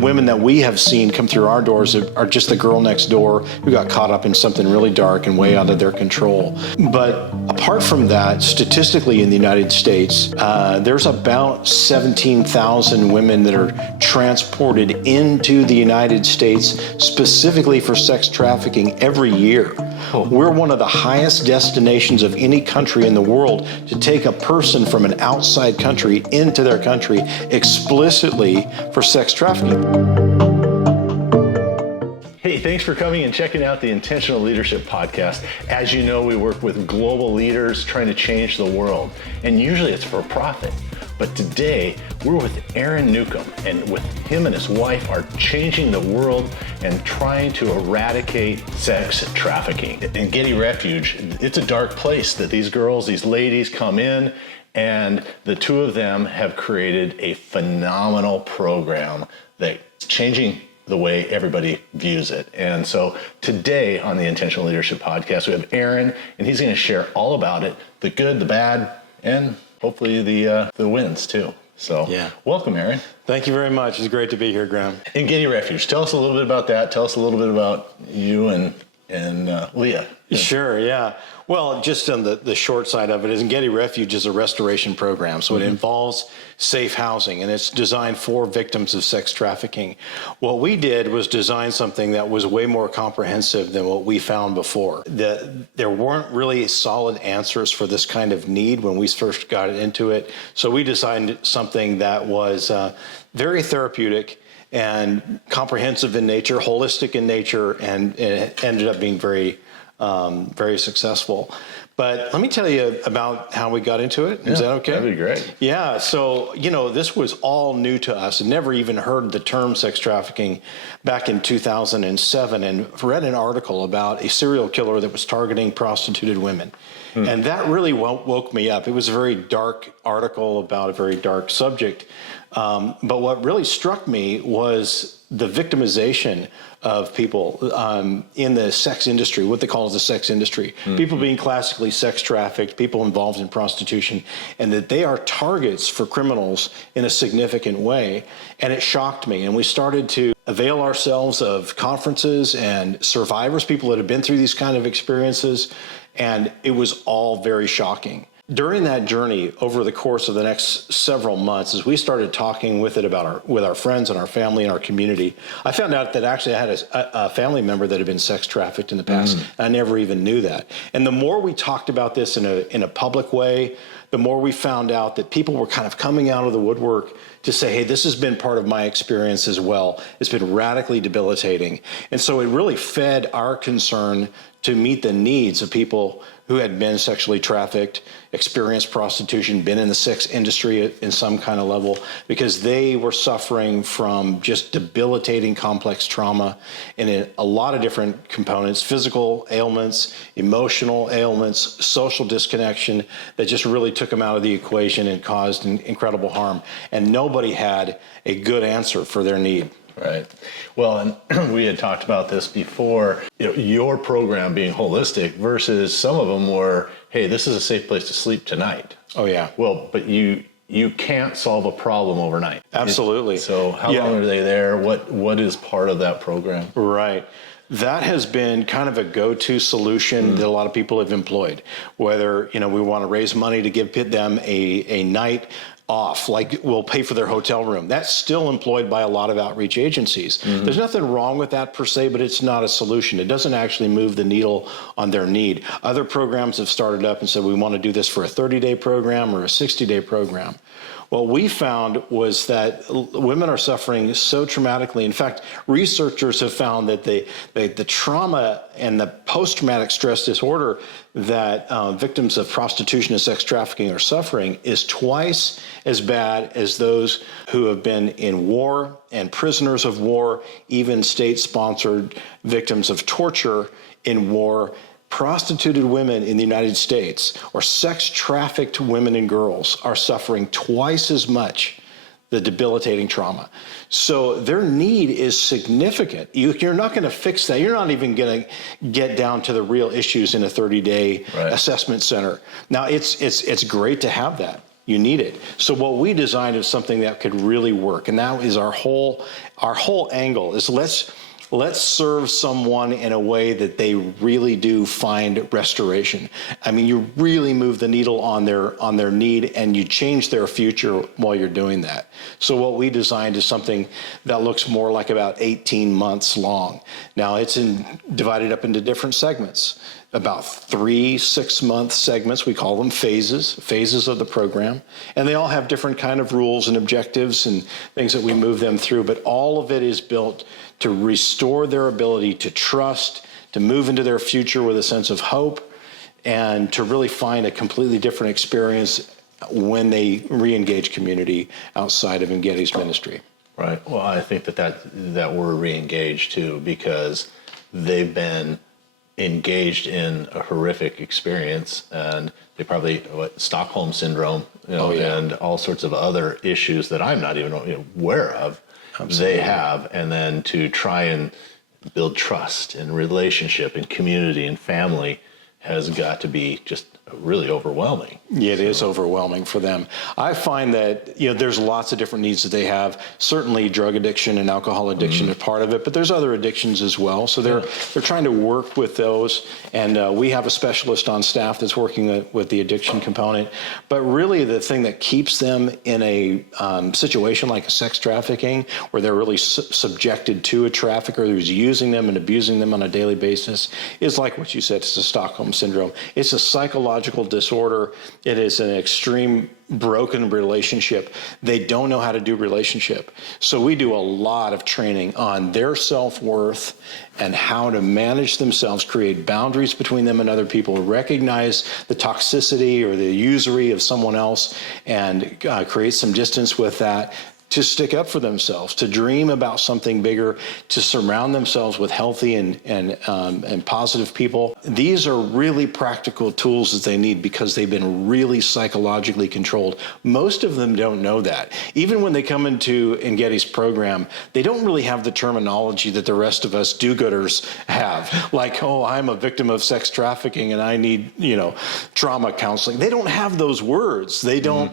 women that we have seen come through our doors are just the girl next door who got caught up in something really dark and way out of their control. But apart from that, statistically in the United States, there's about 17,000 women that are transported into the United States specifically for sex trafficking every year. We're one of the highest destinations of any country in the world to take a person from an outside country into their country explicitly for sex trafficking. Hey, thanks for coming and checking out the Intentional Leadership Podcast. As you know, we work with global leaders trying to change the world, and usually it's for profit. But today, we're with Aaron Newcomb, and with him and his wife are changing the world and trying to eradicate sex trafficking. Engedi Refuge, it's a dark place that these girls, these ladies come in, and the two of them have created a phenomenal program that's changing the way everybody views it. And so today on the Intentional Leadership Podcast, we have Aaron, and he's going to share all about it, the good, the bad, and hopefully the wins too. So welcome, Aaron. Thank you very much. It's great to be here, Graham. Engedi Refuge. Tell us a little bit about that. Tell us a little bit about you and Leah. Sure, yeah. Well, just on the short side of it is Engedi Refuge is a restoration program. So it involves safe housing, and it's designed for victims of sex trafficking. What we did was design something that was way more comprehensive than what we found before. There weren't really solid answers for this kind of need when we first got into it. So we designed something that was very therapeutic and comprehensive in nature, holistic in nature, and it ended up being very successful. But let me tell you about how we got into it. Is that okay? That'd be great. Yeah. So, this was all new to us. I'd never even heard the term sex trafficking back in 2007 and read an article about a serial killer that was targeting prostituted women. And that really woke me up. It was a very dark article about a very dark subject. But what really struck me was the victimization of people in the sex industry, what they call the sex industry, people being classically sex trafficked, people involved in prostitution, and that they are targets for criminals in a significant way. And it shocked me. And we started to avail ourselves of conferences and survivors, people that have been through these kind of experiences, and it was all very shocking. During that journey, over the course of the next several months, as we started talking with our friends and our family and our community, I found out that actually I had a family member that had been sex trafficked in the past. I never even knew that. And the more we talked about this in a public way, the more we found out that people were kind of coming out of the woodwork to say, hey, this has been part of my experience as well. It's been radically debilitating. And so it really fed our concern to meet the needs of people who had been sexually trafficked, experienced prostitution, been in the sex industry in some kind of level, because they were suffering from just debilitating complex trauma in a lot of different components, physical ailments, emotional ailments, social disconnection that just really took them out of the equation and caused incredible harm. And nobody had a good answer for their need. Right. Well, and we had talked about this before, your program being holistic versus some of them were, hey, this is a safe place to sleep tonight. Oh, yeah. Well, but you can't solve a problem overnight. Absolutely. So how long are they there? What is part of that program? Right. That has been kind of a go-to solution that a lot of people have employed. Whether, we want to raise money to give them a night off, like we'll pay for their hotel room. That's still employed by a lot of outreach agencies. There's nothing wrong with that per se, but it's not a solution. It doesn't actually move the needle on their need. Other programs have started up and said, we want to do this for a 30-day program or a 60-day program. What we found was that women are suffering so traumatically. In fact, researchers have found that the trauma and the post-traumatic stress disorder that victims of prostitution and sex trafficking are suffering is twice as bad as those who have been in war and prisoners of war, even state-sponsored victims of torture in war. Prostituted women in the United States or sex trafficked women and girls are suffering twice as much the debilitating trauma. So their need is significant. You're not going to fix that. You're not even going to get down to the real issues in a 30-day assessment center. Now, it's great to have that. you need it. So what we designed is something that could really work. And that is our whole angle is let's serve someone in a way that they really do find restoration. I mean, you really move the needle on their need, and you change their future while you're doing that. So what we designed is something that looks more like about 18 months long. Now it's divided up into different segments, about 3 6-month segments. We call them phases of the program. And they all have different kind of rules and objectives and things that we move them through, but all of it is built to restore their ability to trust, to move into their future with a sense of hope, and to really find a completely different experience when they re-engage community outside of Engedi's ministry. Right. Well, I think that word re-engage too, because they've been engaged in a horrific experience, and they probably Stockholm syndrome, and all sorts of other issues that I'm not even aware of. Absolutely. They have, and then to try and build trust and relationship and community and family has got to be just really overwhelming. Yeah, it is overwhelming for them. I find that there's lots of different needs that they have. Certainly drug addiction and alcohol addiction are part of it, but there's other addictions as well. So they're trying to work with those, and we have a specialist on staff that's working with the addiction component. But really the thing that keeps them in a situation like a sex trafficking, where they're really subjected to a trafficker who's using them and abusing them on a daily basis, is like what you said, it's the Stockholm syndrome. It's a psychological disorder. It is an extreme broken relationship. They don't know how to do relationship. So we do a lot of training on their self-worth and how to manage themselves, create boundaries between them and other people, recognize the toxicity or the usury of someone else, and create some distance with that, to stick up for themselves, to dream about something bigger, to surround themselves with healthy and positive people. These are really practical tools that they need because they've been really psychologically controlled. Most of them don't know that. Even when they come into Engedi's program, they don't really have the terminology that the rest of us do-gooders have. Like, oh, I'm a victim of sex trafficking and I need, trauma counseling. They don't have those words. They don't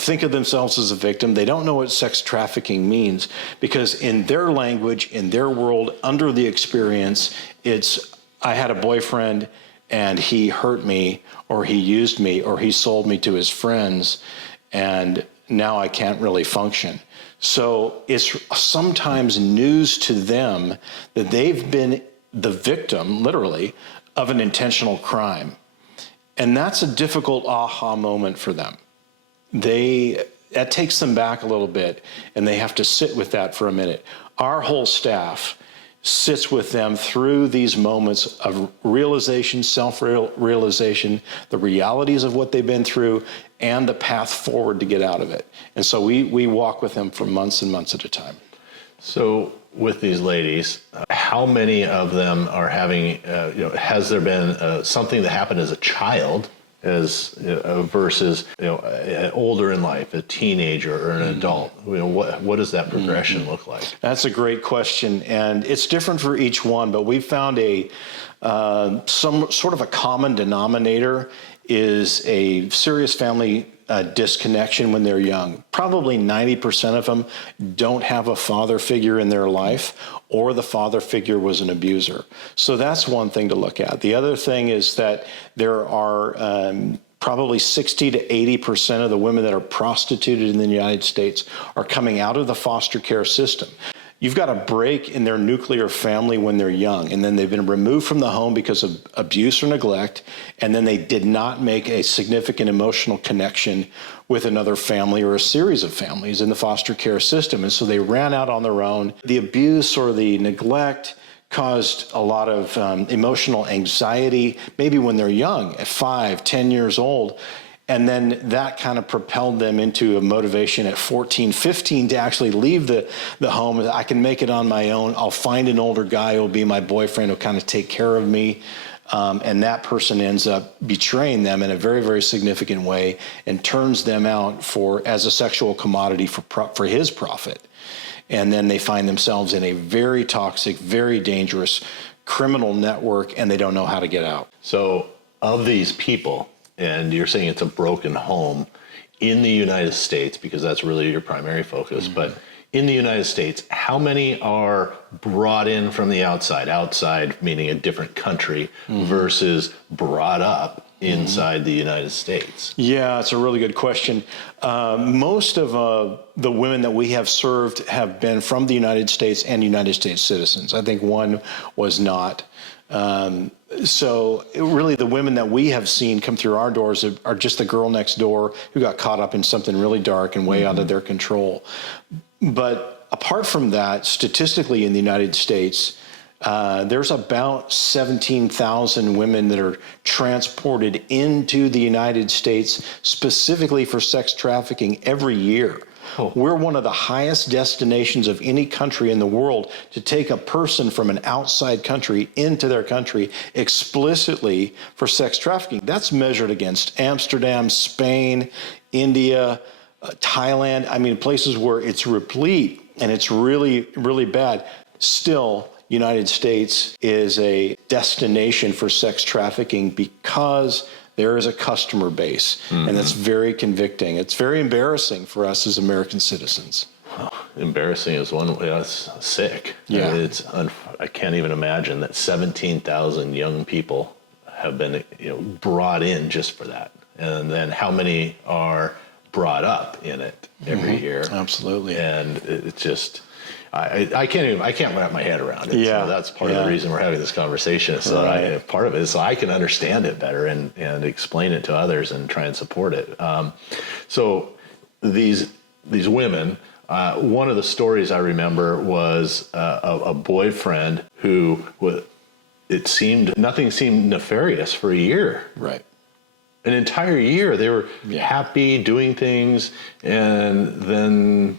think of themselves as a victim. They don't know what sex trafficking means, because in their language, in their world, under the experience, it's, I had a boyfriend and he hurt me, or he used me, or he sold me to his friends, and now I can't really function. So it's sometimes news to them that they've been the victim, literally, of an intentional crime. And that's a difficult aha moment for them. That takes them back a little bit, and they have to sit with that for a minute. Our whole staff sits with them through these moments of realization, self-realization, the realities of what they've been through, and the path forward to get out of it. And so we walk with them for months and months at a time. So with these ladies, how many of them are having, has there been something that happened as a child versus older in life, a teenager or an adult? What does that progression look like? That's a great question, and it's different for each one. But we found some sort of a common denominator is a serious family disconnection when they're young. Probably 90% of them don't have a father figure in their life, or the father figure was an abuser. So that's one thing to look at. The other thing is that there are probably 60 to 80% of the women that are prostituted in the United States are coming out of the foster care system. You've got a break in their nuclear family when they're young, and then they've been removed from the home because of abuse or neglect, and then they did not make a significant emotional connection with another family or a series of families in the foster care system, and so they ran out on their own. The abuse or the neglect caused a lot of emotional anxiety, maybe when they're young, at 5, 10 years old. And then that kind of propelled them into a motivation at 14, 15 to actually leave the home. I can make it on my own. I'll find an older guy who'll be my boyfriend, who'll kind of take care of me. And that person ends up betraying them in a very, very significant way and turns them out as a sexual commodity for his profit. And then they find themselves in a very toxic, very dangerous criminal network, and they don't know how to get out. So of these people, and you're saying it's a broken home, in the United States, because that's really your primary focus, but in the United States, how many are brought in from the outside meaning a different country, versus brought up inside the United States? Yeah, it's a really good question. Most of the women that we have served have been from the United States and United States citizens. I think one was not. So really the women that we have seen come through our doors are just the girl next door who got caught up in something really dark and way out of their control. But apart from that, statistically in the United States, there's about 17,000 women that are transported into the United States specifically for sex trafficking every year. Oh. We're one of the highest destinations of any country in the world to take a person from an outside country into their country explicitly for sex trafficking. That's measured against Amsterdam, Spain, India, Thailand. I mean, places where it's replete and it's really, really bad. Still, United States is a destination for sex trafficking because there is a customer base, and that's very convicting. It's very embarrassing for us as American citizens. Oh, embarrassing is one way. That's sick. Yeah. I can't even imagine that 17,000 young people have been brought in just for that. And then how many are brought up in it every year? Absolutely. And it's just... I can't wrap my head around it. Yeah. So that's part of the reason we're having this conversation. So part of it is so I can understand it better and explain it to others and try and support it. So these women, one of the stories I remember was a boyfriend who nothing seemed nefarious for a year. Right. An entire year they were happy doing things, and then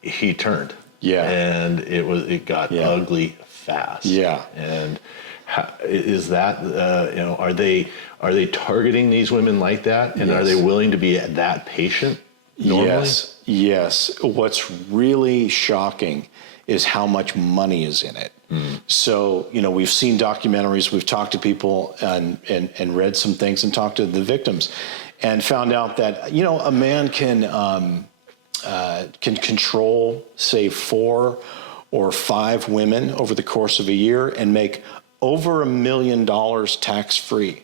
he turned. Yeah. And it got ugly fast. Yeah. And is that are they targeting these women like that, and are they willing to be that patient normally? Yes. What's really shocking is how much money is in it. So, we've seen documentaries, we've talked to people and read some things and talked to the victims and found out that, a man can control, say, 4 or 5 women over the course of a year and make over $1 million tax-free.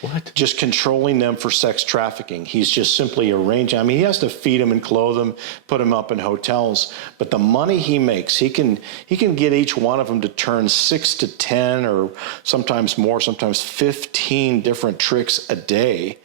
What? Just controlling them for sex trafficking. He's just simply arranging. I mean, he has to feed them and clothe them, put them up in hotels. But the money he makes, he can get each one of them to turn 6 to 10 or sometimes more, sometimes 15 different tricks a day.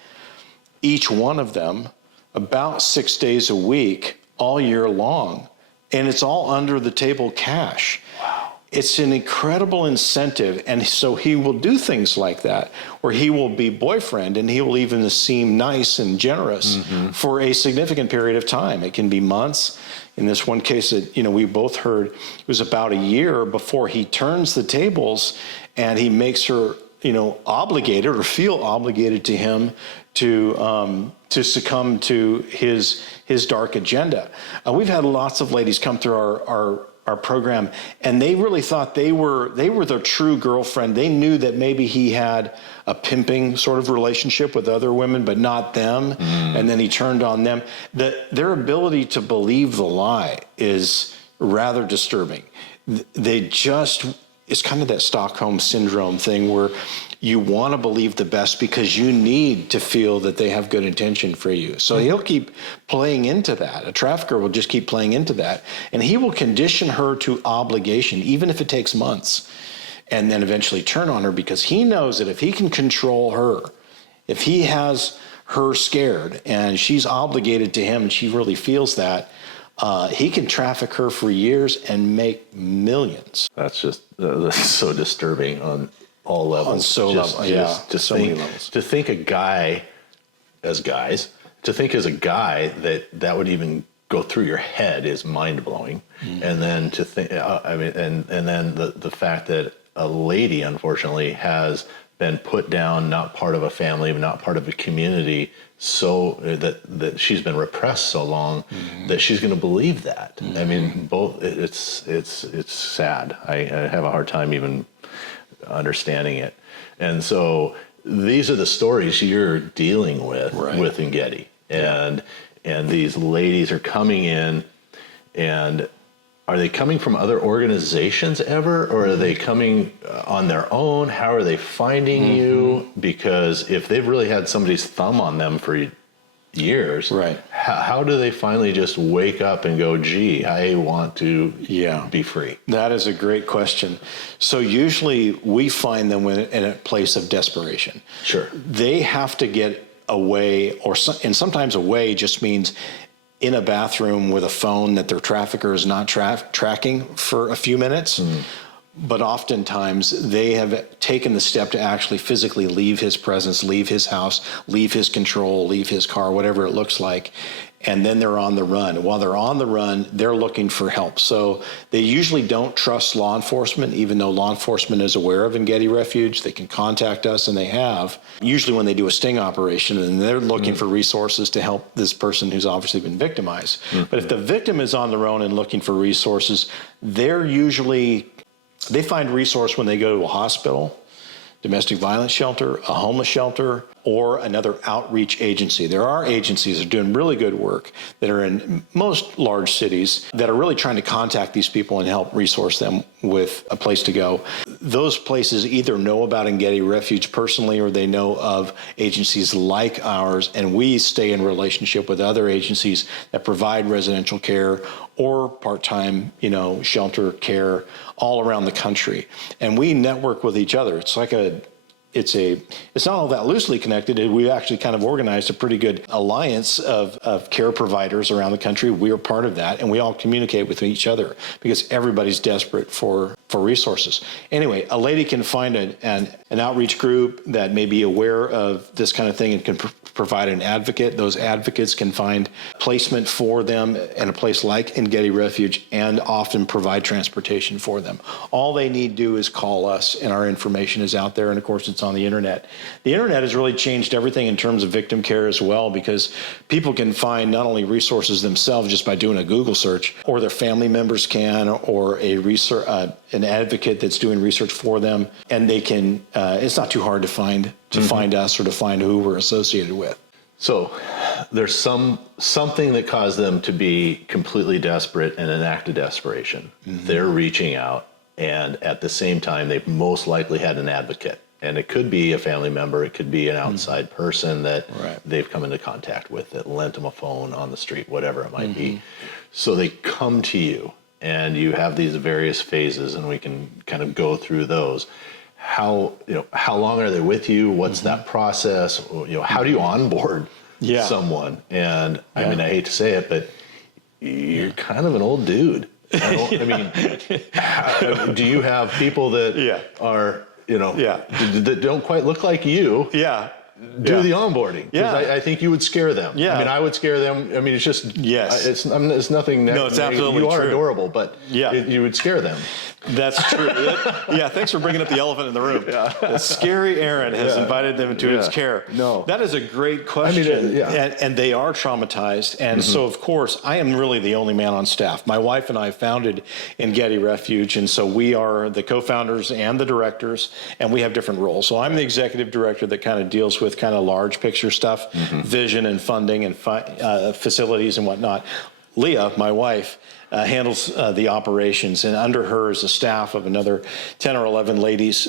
Each one of them about 6 days a week, all year long. And it's all under the table cash. Wow. It's an incredible incentive. And so he will do things like that, where he will be boyfriend and he will even seem nice and generous for a significant period of time. It can be months. In this one case that, we both heard, it was about a year before he turns the tables and he makes her, obligated or feel obligated to him to succumb to his dark agenda. We've had lots of ladies come through our program, and they really thought they were their true girlfriend. They knew that maybe he had a pimping sort of relationship with other women, but not them. And then he turned on them. Their ability to believe the lie is rather disturbing. It's kind of that Stockholm syndrome thing where you want to believe the best because you need to feel that they have good intention for you. So he'll keep playing into that. A trafficker will just keep playing into that. And he will condition her to obligation, even if it takes months, and then eventually turn on her because he knows that if he can control her, if he has her scared and she's obligated to him and she really feels that, he can traffic her for years and make millions. That's just that's so disturbing on all levels. Many levels. To think as a guy that would even go through your head is mind blowing. And then to think, and then the fact that a lady, unfortunately, has been put down, not part of a family, not part of a community, so that she's been repressed so long that she's going to believe that. I mean, both. It's sad. I have a hard time even understanding it. And so these are the stories you're dealing with Engedi. And these ladies are coming in, and are they coming from other organizations ever, or are they coming on their own? How are they finding you? Because if they've really had somebody's thumb on them for years, how do they finally just wake up and go, gee, I want to be free? That is a great question. So usually we find them in a place of desperation. Sure. They have to get away, and sometimes away just means in a bathroom with a phone that their trafficker is not tracking for a few minutes. But oftentimes they have taken the step to actually physically leave his presence, leave his house, leave his control, leave his car, whatever it looks like. And then they're on the run. While they're on the run, they're looking for help. So they usually don't trust law enforcement, even though law enforcement is aware of Engedi Refuge. They can contact us, and they have, usually when they do a sting operation, and they're looking for resources to help this person who's obviously been victimized. But if the victim is on their own and looking for resources, they find resource when they go to a hospital, domestic violence shelter, a homeless shelter, or another outreach agency. There are agencies that are doing really good work that are in most large cities that are really trying to contact these people and help resource them with a place to go. Those places either know about Engedi Refuge personally, or they know of agencies like ours, and we stay in relationship with other agencies that provide residential care or part-time, shelter care all around the country. And we network with each other. It's like it's not all that loosely connected. We actually kind of organized a pretty good alliance of care providers around the country. We are part of that, and we all communicate with each other because everybody's desperate for resources. Anyway, a lady can find an outreach group that may be aware of this kind of thing and can provide an advocate. Those advocates can find placement for them in a place like Engedi Refuge and often provide transportation for them. All they need to do is call us, and our information is out there, and of course it's on the internet. The internet has really changed everything in terms of victim care as well, because people can find not only resources themselves just by doing a Google search, or their family members can, or an advocate that's doing research for them, and they can. It's not too hard to find us or to find who we're associated with. So there's something that caused them to be completely desperate and an act of desperation. They're reaching out, and at the same time, they've most likely had an advocate. And it could be a family member, it could be an outside person that they've come into contact with that lent them a phone on the street, whatever it might be. So they come to you, and you have these various phases, and we can kind of go through those. How long are they with you? What's that process? How do you onboard someone? And I mean, I hate to say it, but you're kind of an old dude. Do you have people that are, that don't quite look like you? Do the onboarding. I think you would scare them. I mean, I would scare them. I mean, it's just, it's nothing negative. No, it's absolutely You are true. Adorable, but you would scare them. That's true. Thanks for bringing up the elephant in the room. The scary Aaron has invited them into his care. No. That is a great question. And they are traumatized. And so, of course, I am really the only man on staff. My wife and I founded Engedi Refuge, and so we are the co-founders and the directors, and we have different roles. So I'm the executive director that kind of deals with kind of large picture stuff, vision and funding and facilities and whatnot. Leah, my wife, handles the operations, and under her is a staff of another 10 or 11 ladies.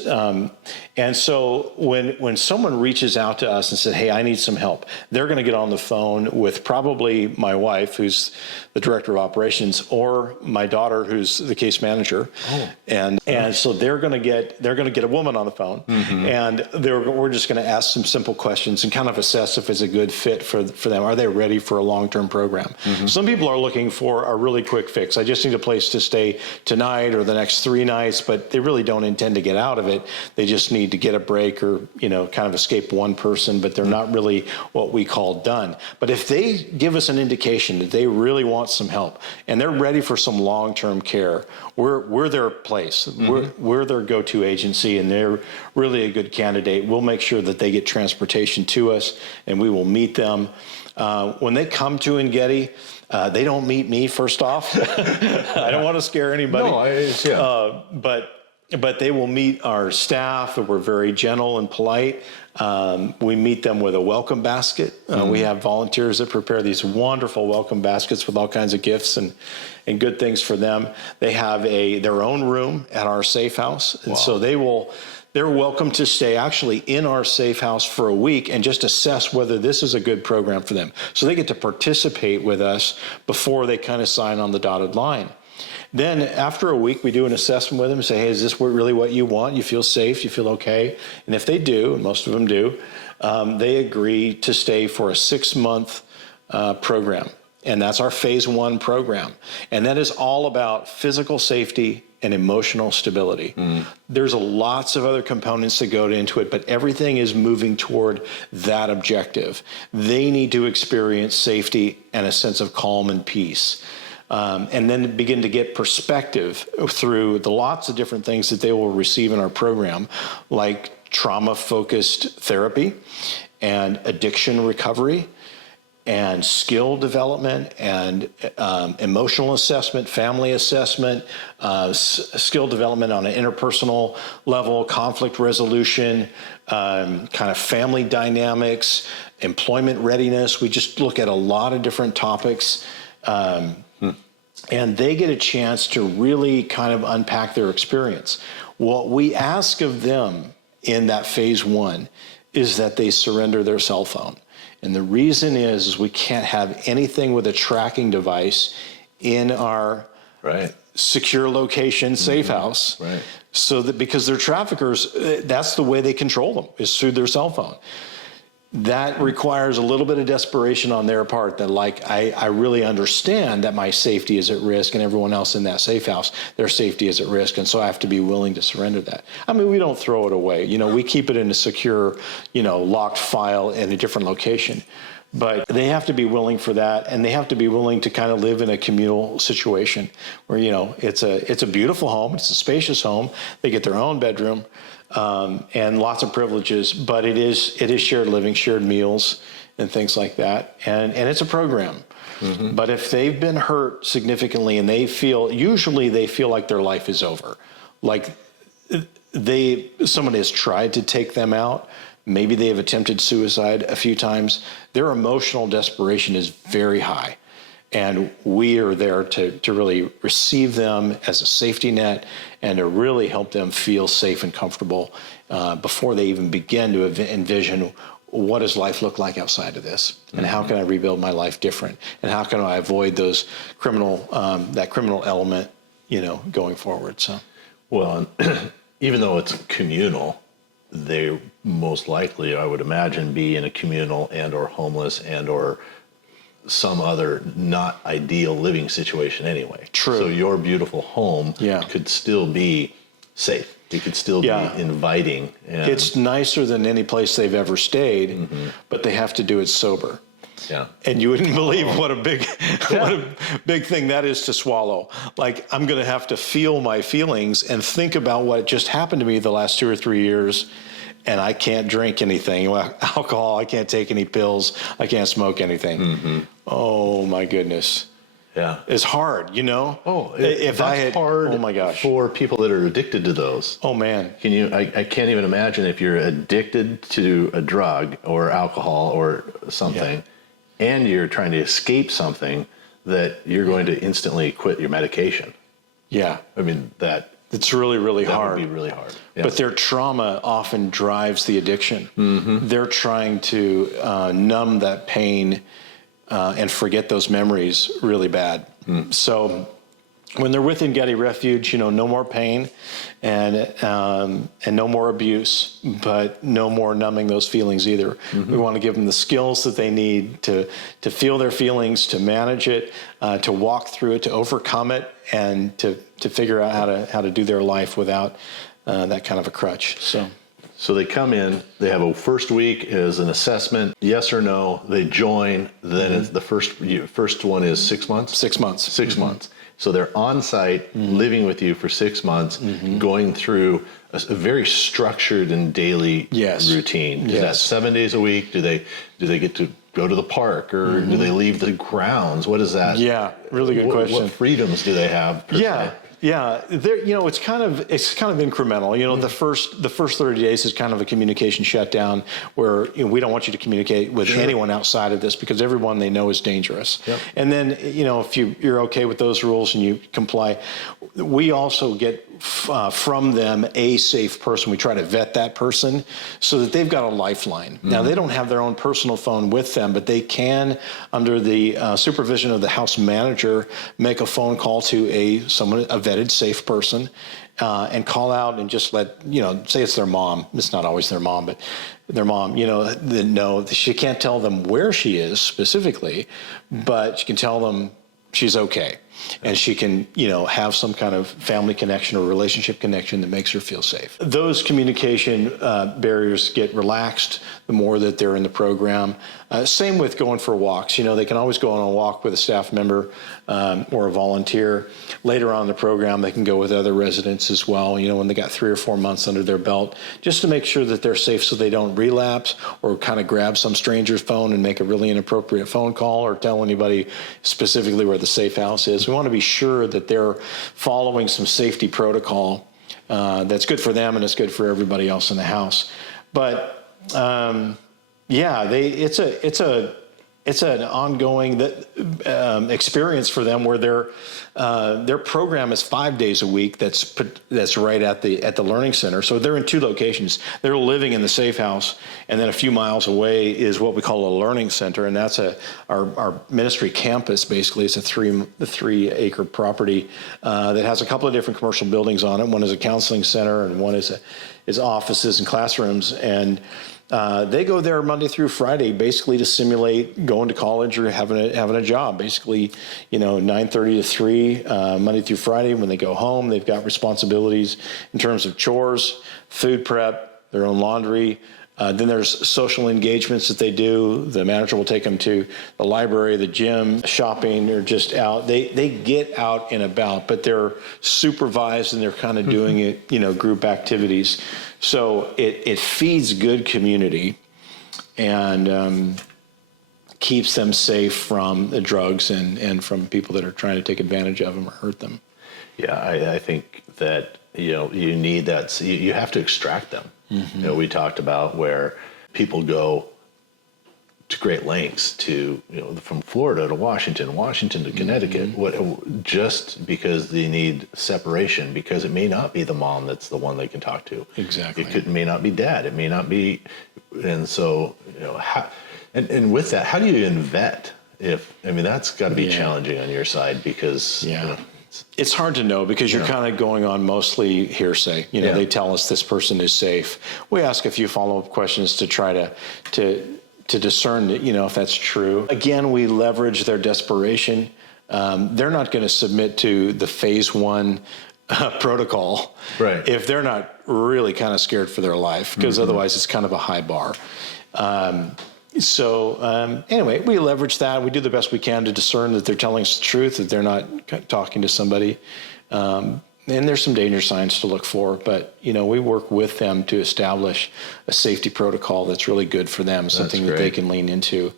And so when someone reaches out to us and says, hey, I need some help, they're going to get on the phone with probably my wife, who's the director of operations, or my daughter, who's the case manager. And so they're going to get a woman on the phone, and we're just going to ask some simple questions and kind of assess if it's a good fit for them. Are they ready for a long-term program? Some people are looking for a really quick fix. I just need a place to stay tonight or the next 3 nights, but they really don't intend to get out of it. They just need to get a break or, kind of escape one person, but they're not really what we call done. But if they give us an indication that they really want some help and they're ready for some long-term care, we're their place. We're their go-to agency, and they're really a good candidate. We'll make sure that they get transportation to us, and we will meet them. When they come to Engedi, they don't meet me, first off. I don't want to scare anybody. No, but but they will meet our staff. We're very gentle and polite. We meet them with a welcome basket. We have volunteers that prepare these wonderful welcome baskets with all kinds of gifts and good things for them. They have their own room at our safe house. And so they're welcome to stay actually in our safe house for a week and just assess whether this is a good program for them. So they get to participate with us before they kind of sign on the dotted line. Then after a week, we do an assessment with them and say, hey, is this really what you want? You feel safe? You feel okay? And if they do, and most of them do, they agree to stay for a 6-month program. And that's our phase 1 program. And that is all about physical safety and emotional stability. There's lots of other components that go into it, but everything is moving toward that objective. They need to experience safety and a sense of calm and peace. And then begin to get perspective through the lots of different things that they will receive in our program, like trauma-focused therapy and addiction recovery and skill development and emotional assessment, family assessment, skill development on an interpersonal level, conflict resolution, kind of family dynamics, employment readiness. We just look at a lot of different topics. And they get a chance to really kind of unpack their experience. What we ask of them in that phase 1 is that they surrender their cell phone. And the reason is we can't have anything with a tracking device in our secure location safe house. So that because they're traffickers, that's the way they control them, is through their cell phone. That requires a little bit of desperation on their part that, like, I really understand that my safety is at risk and everyone else in that safe house, their safety is at risk. And so I have to be willing to surrender that. I mean, we don't throw it away. We keep it in a secure, locked file in a different location. But they have to be willing for that, and they have to be willing to kind of live in a communal situation where, it's a beautiful home, it's a spacious home. They get their own bedroom. And lots of privileges, but it is shared living, shared meals, and things like that. And it's a program. But if they've been hurt significantly and usually they feel like their life is over, like somebody has tried to take them out, maybe they have attempted suicide a few times, their emotional desperation is very high. And we are there to really receive them as a safety net and to really help them feel safe and comfortable before they even begin to envision what does life look like outside of this, and how can I rebuild my life different, and how can I avoid that criminal element, going forward. So, well, even though it's communal, they most likely, I would imagine, be in a communal and or homeless and or some other not ideal living situation anyway. True. So your beautiful home could still be safe. It could still be inviting. And it's nicer than any place they've ever stayed, but they have to do it sober. Yeah. And you wouldn't believe what a big thing that is to swallow. Like, I'm going to have to feel my feelings and think about what just happened to me the last 2 or 3 years. And I can't drink anything, alcohol, I can't take any pills, I can't smoke anything. Oh my goodness. Yeah. It's hard, Oh, that's hard. Oh my gosh. For people that are addicted to those. Oh man. I can't even imagine if you're addicted to a drug or alcohol or something, and you're trying to escape something, that you're going to instantly quit your medication. Yeah. I mean, it's really, really hard. That would be really hard. Yeah. But their trauma often drives the addiction. They're trying to numb that pain and forget those memories really bad. So when they're with Engedi Refuge, no more pain and no more abuse, but no more numbing those feelings either. We want to give them the skills that they need to feel their feelings, to manage it, to walk through it, to overcome it, and to figure out how to do their life without that kind of a crutch. So they come in, they have a first week as an assessment, yes or no, they join, then it's the first one is 6 months? 6 months. 6 months. So they're on site, living with you for 6 months, going through a very structured and daily routine. Is that 7 days a week? Do they get to go to the park, or do they leave the grounds? What is that? Yeah, really good question. What freedoms do they have? Per se? Yeah, it's kind of incremental. The first 30 days is kind of a communication shutdown where we don't want you to communicate with anyone outside of this because everyone they know is dangerous. Yep. And then if you're okay with those rules and you comply, we also get from them a safe person. We try to vet that person so that they've got a lifeline. Mm-hmm. Now they don't have their own personal phone with them, but they can, under the supervision of the house manager, make a phone call to a vetted, safe person, and call out and just let, say it's their mom. It's not always their mom, but their mom, no, she can't tell them where she is specifically, but she can tell them she's okay. And she can, have some kind of family connection or relationship connection that makes her feel safe. Those communication barriers get relaxed the more that they're in the program. Same with going for walks. They can always go on a walk with a staff member or a volunteer. Later on in the program, they can go with other residents as well, when they got 3 or 4 months under their belt, just to make sure that they're safe so they don't relapse or kind of grab some stranger's phone and make a really inappropriate phone call or tell anybody specifically where the safe house is. We want to be sure that they're following some safety protocol that's good for them and it's good for everybody else in the house. But it's an ongoing experience for them where their program is 5 days a week. That's right at the learning center. So they're in 2 locations. They're living in the safe house, and then a few miles away is what we call a learning center, and that's our ministry campus. Basically, it's a 3-acre property that has a couple of different commercial buildings on it. One is a counseling center, and one is offices and classrooms, and they go there Monday through Friday, basically to simulate going to college or having a job. Basically, 9:30 to 3 Monday through Friday. When they go home, they've got responsibilities in terms of chores, food prep, their own laundry. Then there's social engagements that they do. The manager will take them to the library, the gym, shopping, or just out. They get out and about, but they're supervised and they're kind of doing it, group activities. So it feeds good community and keeps them safe from the drugs and from people that are trying to take advantage of them or hurt them. Yeah, I think that you need that. You have to extract them. Mm-hmm. We talked about where people go to great lengths to, from Florida to Washington to Connecticut, just because they need separation, because it may not be the mom that's the one they can talk to. Exactly. It may not be dad. It may not be, and so, and with that, how do you vet? That's got to be challenging on your side because, it's hard to know because you're kind of going on mostly hearsay. They tell us this person is safe. We ask a few follow-up questions to try to discern, if that's true. Again, we leverage their desperation. They're not going to submit to the phase 1 protocol if they're not really kind of scared for their life, because otherwise it's kind of a high bar. Anyway, we leverage that. We do the best we can to discern that they're telling us the truth, that they're not talking to somebody. And there's some danger signs to look for, but, we work with them to establish a safety protocol that's really good for them, something that they can lean into.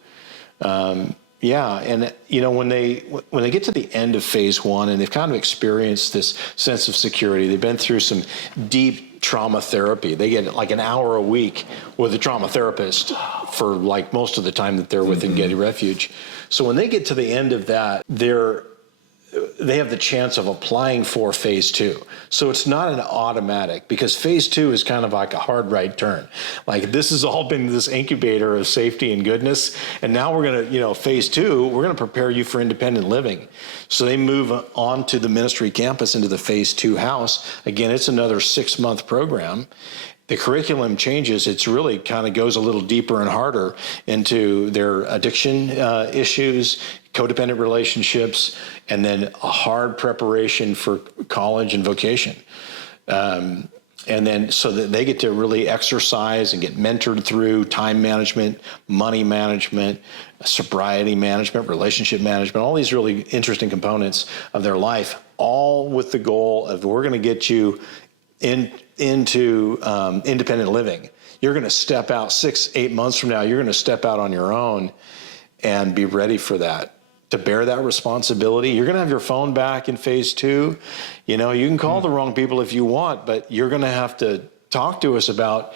And, when they get to the end of phase 1 and they've kind of experienced this sense of security, they've been through some deep trauma therapy. They get like an hour a week with a trauma therapist for like most of the time that they're with Engedi Refuge. So when they get to the end of that, they have the chance of applying for phase 2. So it's not an automatic, because phase 2 is kind of like a hard right turn. Like, this has all been this incubator of safety and goodness. And now we're going to, phase 2, we're going to prepare you for independent living. So they move on to the ministry campus into the phase 2 house. Again, it's another 6-month program. The curriculum changes. It's really kind of goes a little deeper and harder into their addiction issues, codependent relationships, and then a hard preparation for college and vocation. And then so that they get to really exercise and get mentored through time management, money management, sobriety management, relationship management, all these really interesting components of their life, all with the goal of we're going to get you into independent living. You're going to step out 6-8 months from now. You're going to step out on your own and be ready for that. to bear that responsibility. You're going to have your phone back in phase 2. You know, you can call the wrong people if you want, but you're going to have to talk to us about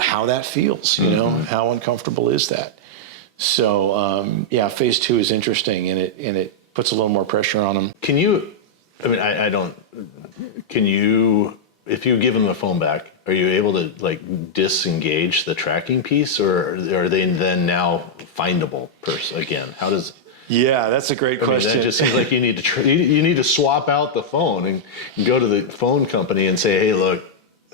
how that feels. You know, how uncomfortable is that? So yeah, phase 2 is interesting, and it puts a little more pressure on them. Can you? I mean, I don't. Can you? If you give them the phone back, are you able to like disengage the tracking piece, or are they then now findable again? How does? Yeah, that's a great question. That just seems like you need to you need to swap out the phone and go to the phone company and say, hey, look,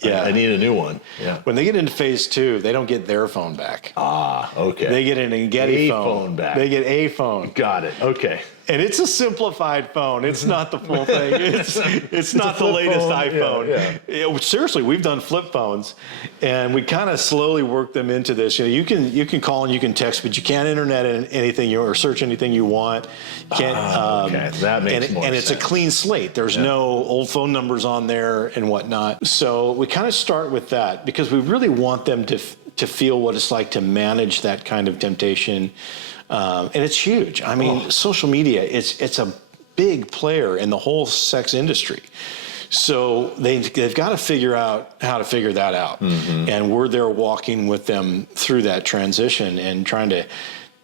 I need a new one. Yeah. When they get into phase 2, they don't get their phone back. Ah, okay. They get an Engedi phone back. They get a phone. Got it. Okay. And it's a simplified phone. It's not the full thing. It's not the latest phone. iPhone. Yeah. Seriously, we've done flip phones, and we kind of slowly work them into this. You know, you can call and you can text, but you can't internet anything or search anything you want. You can't. Okay, that makes more sense. And it's a clean slate. There's no old phone numbers on there and whatnot. So we kind of start with that because we really want them to feel what it's like to manage that kind of temptation. And it's huge. I mean, social media, it's a big player in the whole sex industry. So they've got to figure out how to figure that out. And we're there walking with them through that transition and trying to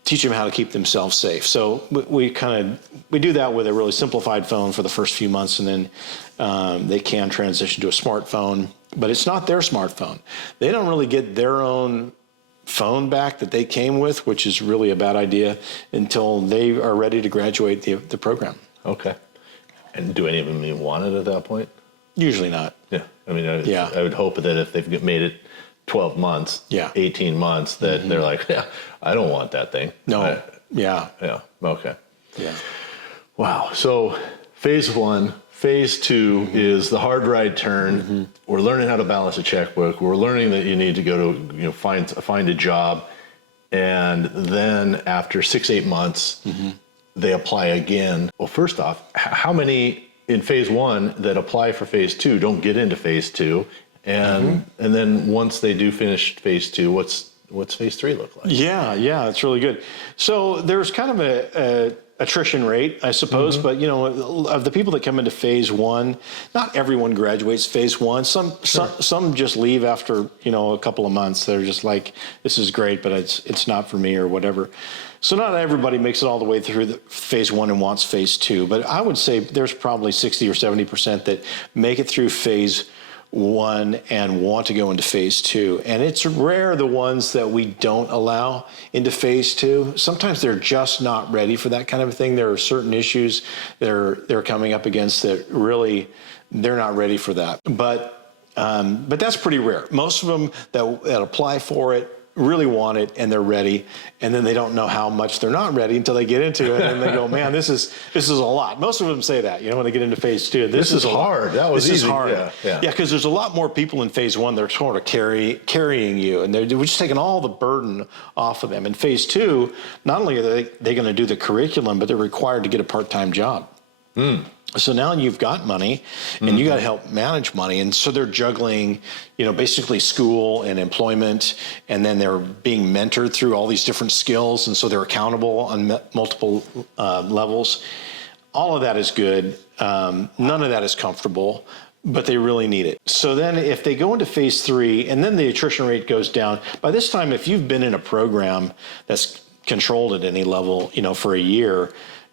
teach them how to keep themselves safe. So we do that with a really simplified phone for the first few months, and then they can transition to a smartphone. But it's not their smartphone. They don't really get their own phone back that they came with, which is really a bad idea, until they are ready to graduate the program. Okay. And do any of them even want it at that point? Usually not. Yeah. I mean, I would hope that if they've made it 12 months, 18 months, that they're like, yeah, I don't want that thing. No. Yeah. Okay. Yeah. Wow. So phase 1. Phase 2 is the hard right turn. We're learning how to balance a checkbook. We're learning that you need to go to find a job, and then after 6-8 months, they apply again. Well, first off, how many in phase 1 that apply for phase 2 don't get into phase 2, and then once they do finish phase 2, what's phase 3 look like? Yeah, it's really good. So there's kind of a attrition rate, I suppose, but you know, of the people that come into phase 1, not everyone graduates phase 1. Some just leave after, you know, a couple of months. They're just like, this is great, but it's not for me or whatever. So not everybody makes it all the way through the phase 1 and wants phase 2, but I would say there's probably 60 or 70% that make it through phase 1 and want to go into phase 2. And it's rare the ones that we don't allow into phase 2. Sometimes they're just not ready for that kind of a thing. There are certain issues they're coming up against that really they're not ready for that. But that's pretty rare. Most of them that apply for it really want it and they're ready, and then they don't know how much they're not ready until they get into it, and they go, man, this is a lot. Most of them say that, you know, when they get into phase 2, this is hard. That was this easy. is hard. Yeah, because there's a lot more people in phase 1 that are sort of carrying you, and we're just taking all the burden off of them. In phase 2, not only are they going to do the curriculum, but they're required to get a part-time job. So now you've got money, and you got to help manage money. And so they're juggling, you know, basically school and employment, and then they're being mentored through all these different skills. And so they're accountable on multiple levels. All of that is good. None of that is comfortable, but they really need it. So then if they go into phase 3, and then the attrition rate goes down, by this time, if you've been in a program that's controlled at any level, you know, for a year,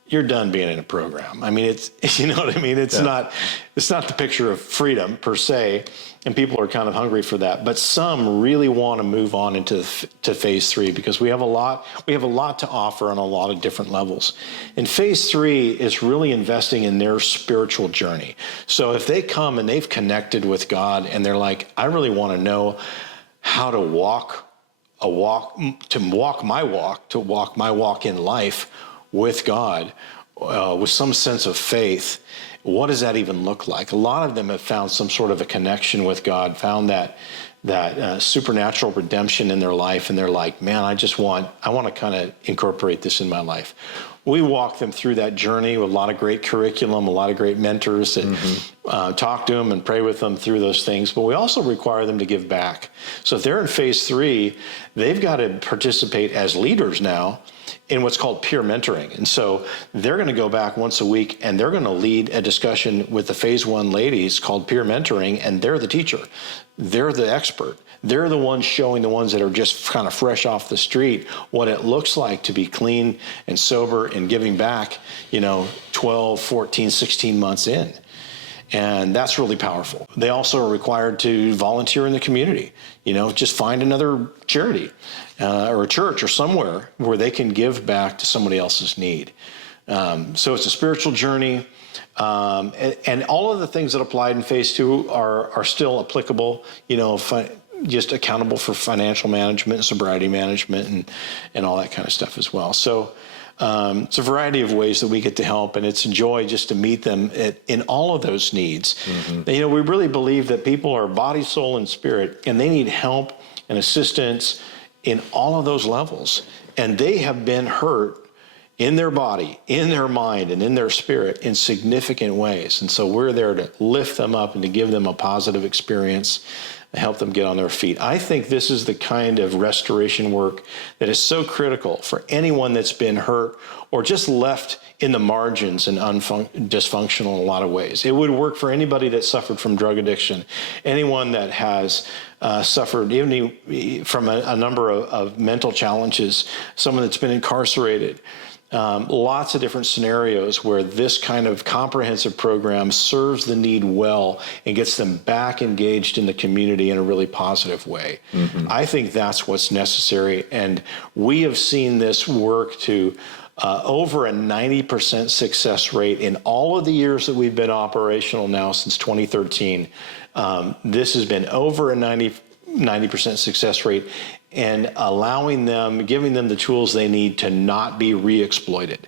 you're done being in a program. I mean, it's, you know what I mean? It's not the picture of freedom per se, and people are kind of hungry for that. But some really want to move on to phase 3 because we have a lot to offer on a lot of different levels. And phase 3 is really investing in their spiritual journey. So if they come and they've connected with God and they're like, I really want to know how to walk my walk in life with God, with some sense of faith, what does that even look like? A lot of them have found some sort of a connection with God, found that supernatural redemption in their life, and they're like, man, I want to kind of incorporate this in my life. We walk them through that journey with a lot of great curriculum, a lot of great mentors that talk to them and pray with them through those things. But we also require them to give back. So if they're in phase 3, they've got to participate as leaders now in what's called peer mentoring. And so they're going to go back once a week and they're going to lead a discussion with the phase 1 ladies called peer mentoring, and they're the teacher. They're the expert. They're the ones showing the ones that are just kind of fresh off the street what it looks like to be clean and sober and giving back, 12, 14, 16 months in. And that's really powerful. They also are required to volunteer in the community, just find another charity or a church or somewhere where they can give back to somebody else's need. So it's a spiritual journey. And all of the things that applied in phase 2 are still applicable, just accountable for financial management, sobriety management, and all that kind of stuff as well. So it's a variety of ways that we get to help, and it's a joy just to meet them in all of those needs. Mm-hmm. We really believe that people are body, soul, and spirit, and they need help and assistance in all of those levels. And they have been hurt in their body, in their mind, and in their spirit in significant ways. And so we're there to lift them up and to give them a positive experience, help them get on their feet. I think this is the kind of restoration work that is so critical for anyone that's been hurt or just left in the margins and dysfunctional in a lot of ways. It would work for anybody that suffered from drug addiction, anyone that has suffered even from a number of mental challenges, someone that's been incarcerated. Lots of different scenarios where this kind of comprehensive program serves the need well and gets them back engaged in the community in a really positive way. Mm-hmm. I think that's what's necessary. And we have seen this work to over a 90% success rate in all of the years that we've been operational now since 2013. This has been over a 90% success rate, and giving them the tools they need to not be re-exploited.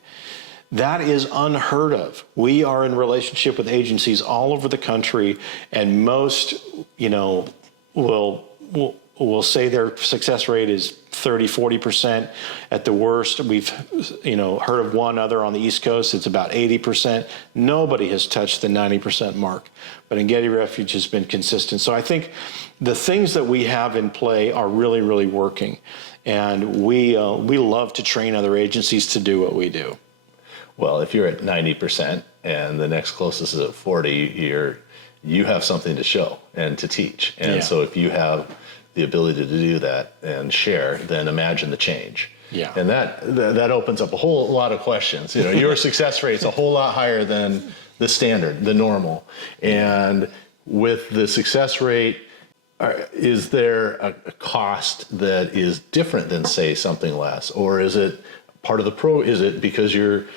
That is unheard of. We are in relationship with agencies all over the country, and most, will say their success rate is 30, 40% at the worst. We've, heard of one other on the East Coast. It's about 80%. Nobody has touched the 90% mark, but Engedi Refuge has been consistent. So I think the things that we have in play are really, really working. And we love to train other agencies to do what we do. Well, if you're at 90% and the next closest is at 40, you have something to show and to teach. And so if you have the ability to do that and share, then imagine the change. Yeah. And that opens up a whole lot of questions. Your success rate's a whole lot higher than the standard, the normal. And with the success rate, is there a cost that is different than, say, something less? Or is it part of the is it because you're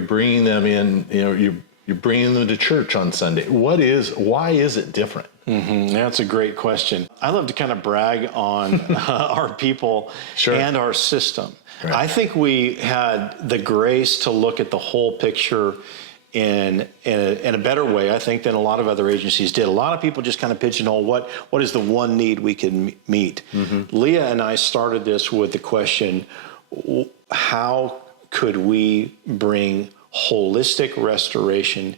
bringing them in, you're bringing them to church on Sunday? Why is it different? Mm-hmm. That's a great question. I love to kind of brag on our people and our system. Right. I think we had the grace to look at the whole picture in a better way, I think, than a lot of other agencies did. A lot of people just kind of pigeonhole what is the one need we can meet. Mm-hmm. Leah and I started this with the question, how could we bring holistic restoration?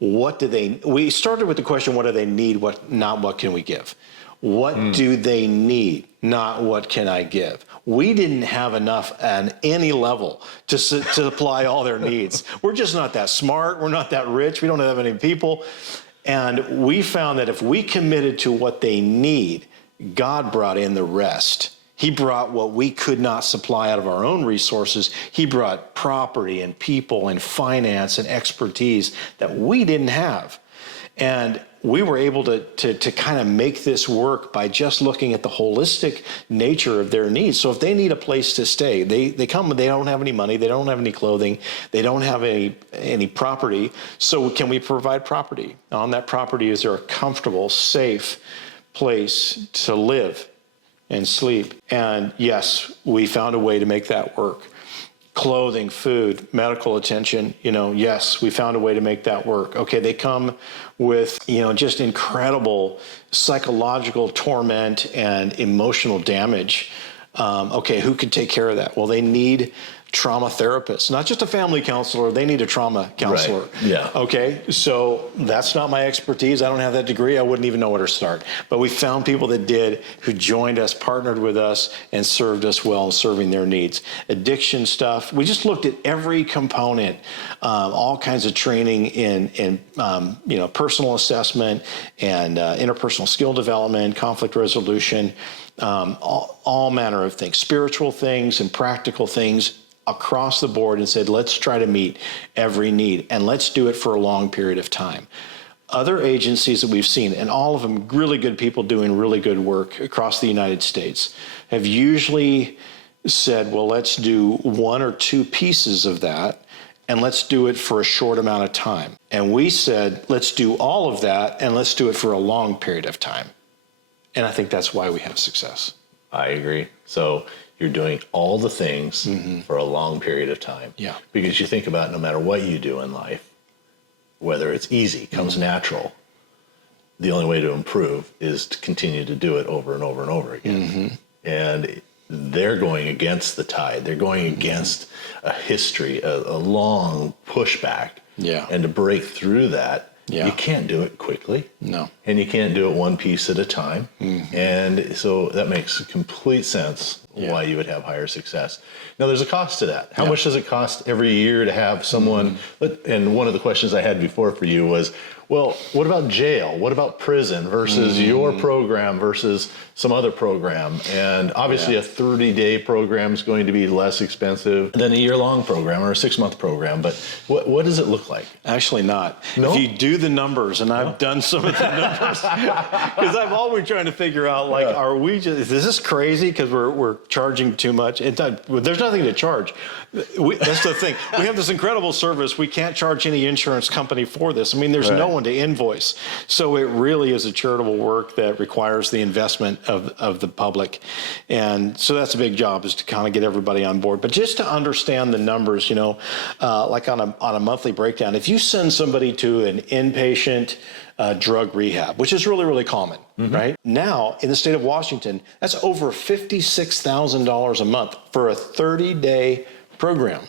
We started with the question, what do they need? Not what can we give? What do they need? Not what can I give? We didn't have enough at any level to supply all their needs. We're just not that smart. We're not that rich. We don't have any people. And we found that if we committed to what they need, God brought in the rest. He brought what we could not supply out of our own resources. He brought property and people and finance and expertise that we didn't have. And we were able to kind of make this work by just looking at the holistic nature of their needs. So if they need a place to stay, they come, they don't have any money, they don't have any clothing, they don't have any property. So can we provide property? On that property, is there a comfortable, safe place to live and sleep? And yes, we found a way to make that work. clothing, food, medical attention, yes, we found a way to make that work. Okay, they come with, just incredible psychological torment and emotional damage. Okay, who can take care of that? Well, they need trauma therapists, not just a family counselor, they need a trauma counselor. Right. Yeah. Okay, so that's not my expertise. I don't have that degree. I wouldn't even know where to start. But we found people that did, who joined us, partnered with us, and served us well, serving their needs. Addiction stuff, we just looked at every component, all kinds of training in personal assessment and interpersonal skill development, conflict resolution, all manner of things, spiritual things and practical things across the board, and said, let's try to meet every need, and let's do it for a long period of time. Other agencies that we've seen, and all of them really good people doing really good work across the United States, have usually said, well, let's do one or two pieces of that, and let's do it for a short amount of time. And we said, let's do all of that, and let's do it for a long period of time. And I think that's why we have success. I agree. So you're doing all the things for a long period of time. Yeah. Because you think about no matter what you do in life, whether it's easy, comes natural, the only way to improve is to continue to do it over and over and over again. And they're going against the tide. They're going against a history, a long pushback. Yeah. And to break through that, you can't do it quickly. No. And you can't do it one piece at a time. And so that makes complete sense why you would have higher success. Now, there's a cost to that. How much does it cost every year to have someone, and one of the questions I had before for you was, well, what about jail? What about prison versus your program versus some other program? And obviously a 30-day program is going to be less expensive than a year-long program or a 6-month program. But what does it look like? Actually not. No? If you do the numbers, and I've done some of the numbers, because I'm always trying to figure out, like, are we just, is this crazy because we're charging too much? There's nothing to charge. That's the thing. We have this incredible service. We can't charge any insurance company for this. I mean, there's no one to invoice. So it really is a charitable work that requires the investment of the public. And so that's a big job, is to kind of get everybody on board. But just to understand the numbers, like on a monthly breakdown, if you send somebody to an inpatient drug rehab, which is really, really common, right? Now, in the state of Washington, that's over $56,000 a month for a 30-day program.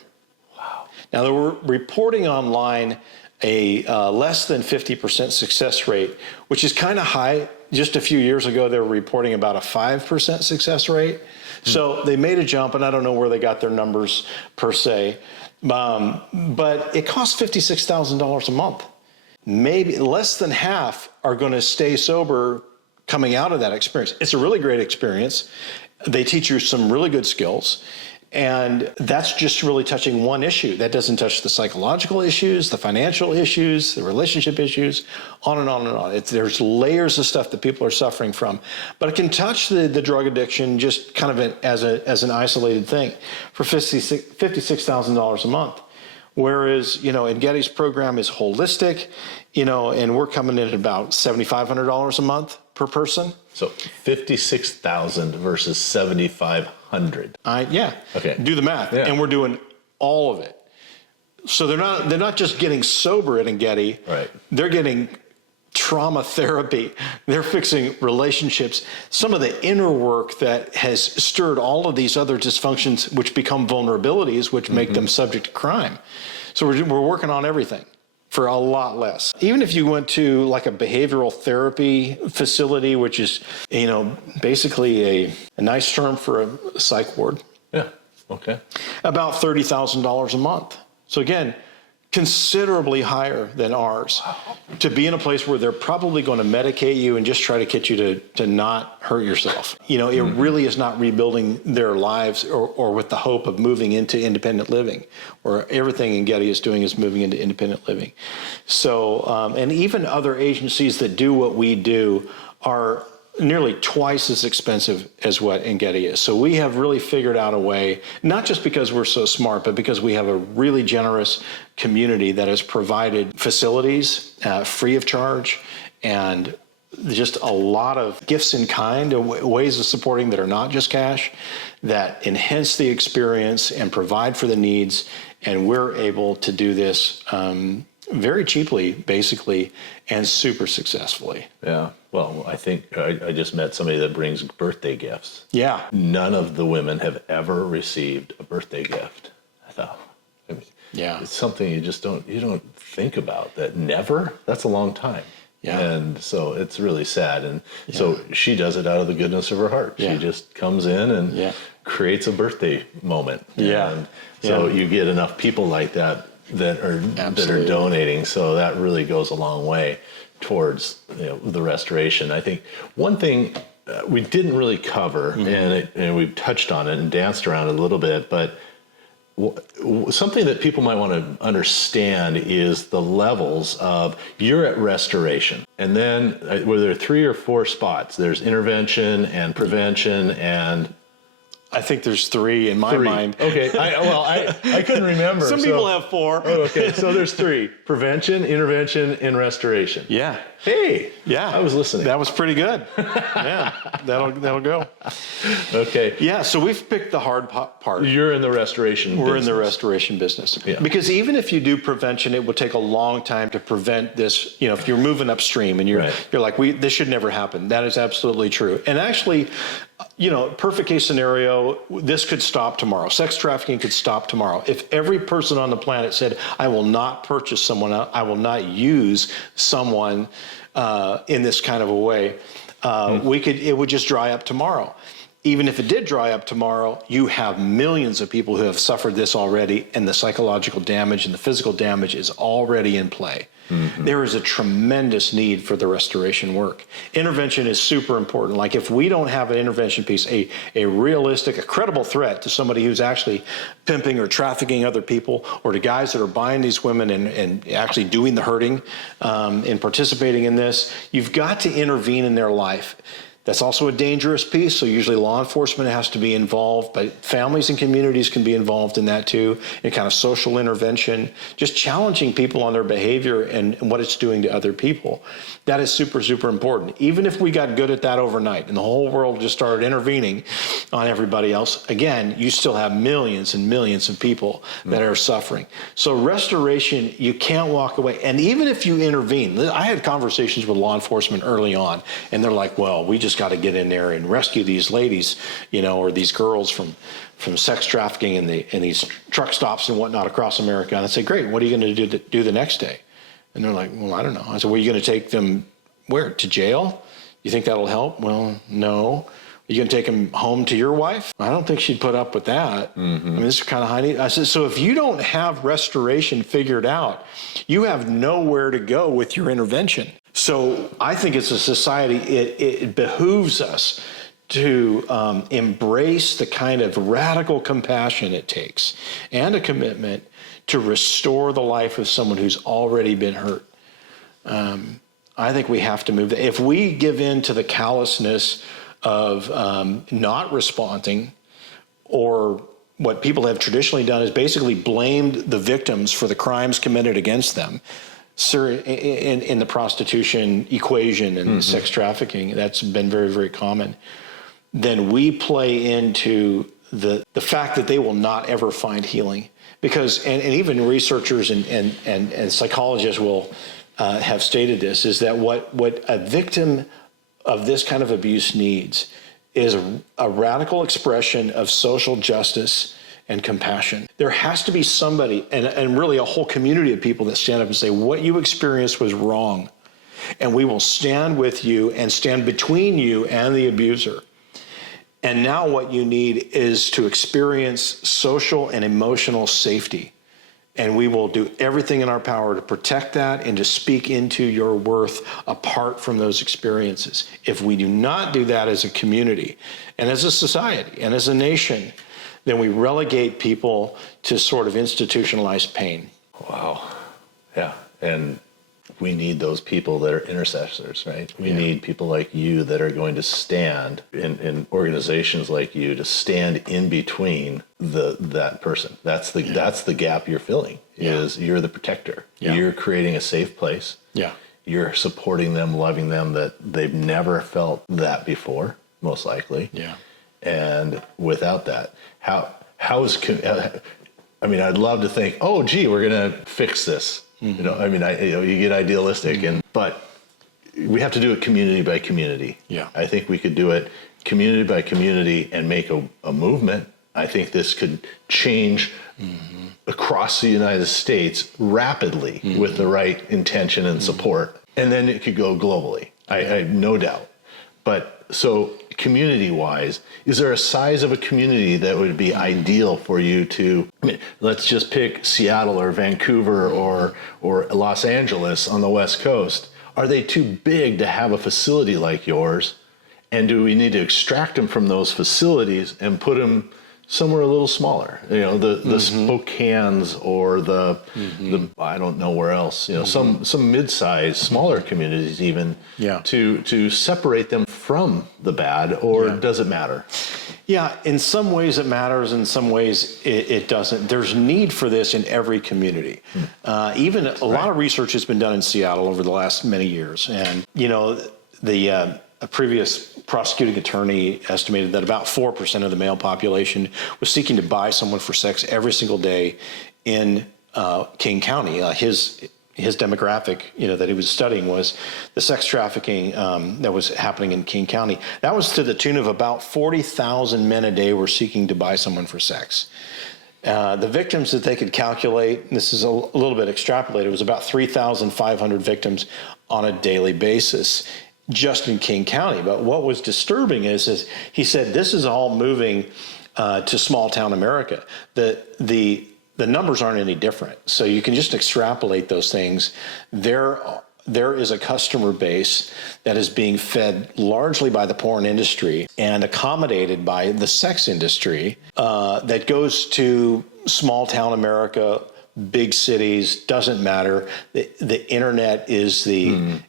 Wow. Now, they were reporting online a less than 50% success rate, which is kind of high. Just a few years ago, they were reporting about a 5% success rate. So they made a jump, and I don't know where they got their numbers per se, but it costs $56,000 a month. Maybe less than half are going to stay sober coming out of that experience. It's a really great experience. They teach you some really good skills. And that's just really touching one issue. That doesn't touch the psychological issues, the financial issues, the relationship issues, on and on and on. There's layers of stuff that people are suffering from. But it can touch the drug addiction just kind of as an isolated thing for $56,000 a month. Whereas, Engedi's program is holistic, and we're coming in at about $7,500 a month per person. So 56,000 versus 7,500. Okay. Do the math. Yeah. And we're doing all of it. So they're not just getting sober at Engedi. Right. They're getting trauma therapy. They're fixing relationships. Some of the inner work that has stirred all of these other dysfunctions, which become vulnerabilities, which make them subject to crime. So we're working on everything for a lot less. Even if you went to like a behavioral therapy facility, which is, basically a nice term for a psych ward. Yeah. Okay. About $30,000 a month. So again, considerably higher than ours. Wow. To be in a place where they're probably going to medicate you and just try to get you to not hurt yourself. It really is not rebuilding their lives or with the hope of moving into independent living, or everything Engedi is doing is moving into independent living. So, and even other agencies that do what we do are nearly twice as expensive as what Engedi is. So we have really figured out a way, not just because we're so smart, but because we have a really generous community that has provided facilities free of charge and just a lot of gifts in kind, ways of supporting that are not just cash, that enhance the experience and provide for the needs. And we're able to do this very cheaply, basically, and super successfully. Yeah. Well, I think I just met somebody that brings birthday gifts. Yeah. None of the women have ever received a birthday gift. I thought, yeah, it's something you don't think about. That never. That's a long time. Yeah. And so it's really sad. And so she does it out of the goodness of her heart. Yeah. She just comes in and creates a birthday moment. Yeah. And so you get enough people like that are donating. So that really goes a long way towards the restoration. I think one thing we didn't really cover, and we've touched on it and danced around it a little bit, but something that people might want to understand is the levels of, you're at restoration. And then were there 3 or 4 spots? There's intervention and prevention and... I think there's 3 in my mind. Okay. I couldn't remember. Some people have 4. Oh, okay. So there's 3: prevention, intervention, and restoration. Yeah. Hey. Yeah. I was listening. That was pretty good. Yeah. That'll go. Okay. Yeah. So we've picked the hard part. You're in the restoration We're business. in the restoration business. Yeah. Because even if you do prevention, it will take a long time to prevent this. If you're moving upstream and you're like, this should never happen. That is absolutely true. And actually, perfect case scenario, this could stop tomorrow. Sex trafficking could stop tomorrow. If every person on the planet said, I will not purchase someone, I will not use someone in this kind of a way, it would just dry up tomorrow. Even if it did dry up tomorrow, you have millions of people who have suffered this already, and the psychological damage and the physical damage is already in play. Mm-hmm. There is a tremendous need for the restoration work. Intervention is super important. Like, if we don't have an intervention piece, a realistic, a credible threat to somebody who's actually pimping or trafficking other people, or to guys that are buying these women and actually doing the hurting and participating in this, you've got to intervene in their life. That's also a dangerous piece, so usually law enforcement has to be involved, but families and communities can be involved in that too, in kind of social intervention, just challenging people on their behavior and what it's doing to other people. That is super, super important. Even if we got good at that overnight and the whole world just started intervening on everybody else, again, you still have millions and millions of people that are suffering. So restoration, you can't walk away. And even if you intervene, I had conversations with law enforcement early on, and they're like, well, we just got to get in there and rescue these ladies, or these girls from sex trafficking and these truck stops and whatnot across America. And I say, great, what are you going to do the next day? And they're like, well, I don't know. I said, well, are you going to take them where? To jail? You think that'll help? Well, no. Are you going to take them home to your wife? I don't think she'd put up with that. Mm-hmm. I mean, this is kind of high need. I said, so if you don't have restoration figured out, you have nowhere to go with your intervention. So I think as a society, it behooves us to embrace the kind of radical compassion it takes and a commitment to restore the life of someone who's already been hurt. I think we have to move. If we give in to the callousness of not responding, or what people have traditionally done is basically blamed the victims for the crimes committed against them, in the prostitution equation and sex trafficking, that's been very, very common, then we play into the fact that they will not ever find healing. Because, and even researchers and psychologists will have stated this, is that what a victim of this kind of abuse needs is a radical expression of social justice and compassion. There has to be somebody, and really a whole community of people that stand up and say, what you experienced was wrong, and we will stand with you and stand between you and the abuser. And now what you need is to experience social and emotional safety. And we will do everything in our power to protect that and to speak into your worth apart from those experiences. If we do not do that as a community and as a society and as a nation, then we relegate people to sort of institutionalized pain. Wow. Yeah. And we need those people that are intercessors, right? We need people like you that are going to stand in organizations like you, to stand in between that person. That's the gap you're filling, is you're the protector. Yeah. You're creating a safe place. Yeah. you're supporting them, loving them, that they've never felt that before, most likely. Yeah. And without that, I'd love to think, oh, gee, we're going to fix this. Mm-hmm. You get idealistic, mm-hmm. But we have to do it community by community. Yeah. I think we could do it community by community and make a movement. I think this could change mm-hmm. across the United States rapidly mm-hmm. with the right intention and support. Mm-hmm. And then it could go globally. I have no doubt. But so community-wise, is there a size of a community that would be ideal for you to, let's just pick Seattle or Vancouver or Los Angeles on the West Coast. Are they too big to have a facility like yours? And do we need to extract them from those facilities and put them somewhere a little smaller? The mm-hmm. Spokanes or the I don't know where else. Mm-hmm. some mid-sized, smaller communities even. Yeah. To separate them from the bad, or does it matter? Yeah, in some ways it matters. In some ways it doesn't. There's need for this in every community. Even a lot of research has been done in Seattle over the last many years, and a previous prosecuting attorney estimated that about 4% of the male population was seeking to buy someone for sex every single day in King County. His demographic, that he was studying was the sex trafficking that was happening in King County. That was to the tune of about 40,000 men a day were seeking to buy someone for sex. The victims that they could calculate, and this is a little bit extrapolated, was about 3,500 victims on a daily basis, just in King County. But what was disturbing is he said this is all moving to small town America. The numbers aren't any different. So you can just extrapolate those things. There is a customer base that is being fed largely by the porn industry and accommodated by the sex industry that goes to small town America, big cities, doesn't matter. The internet is the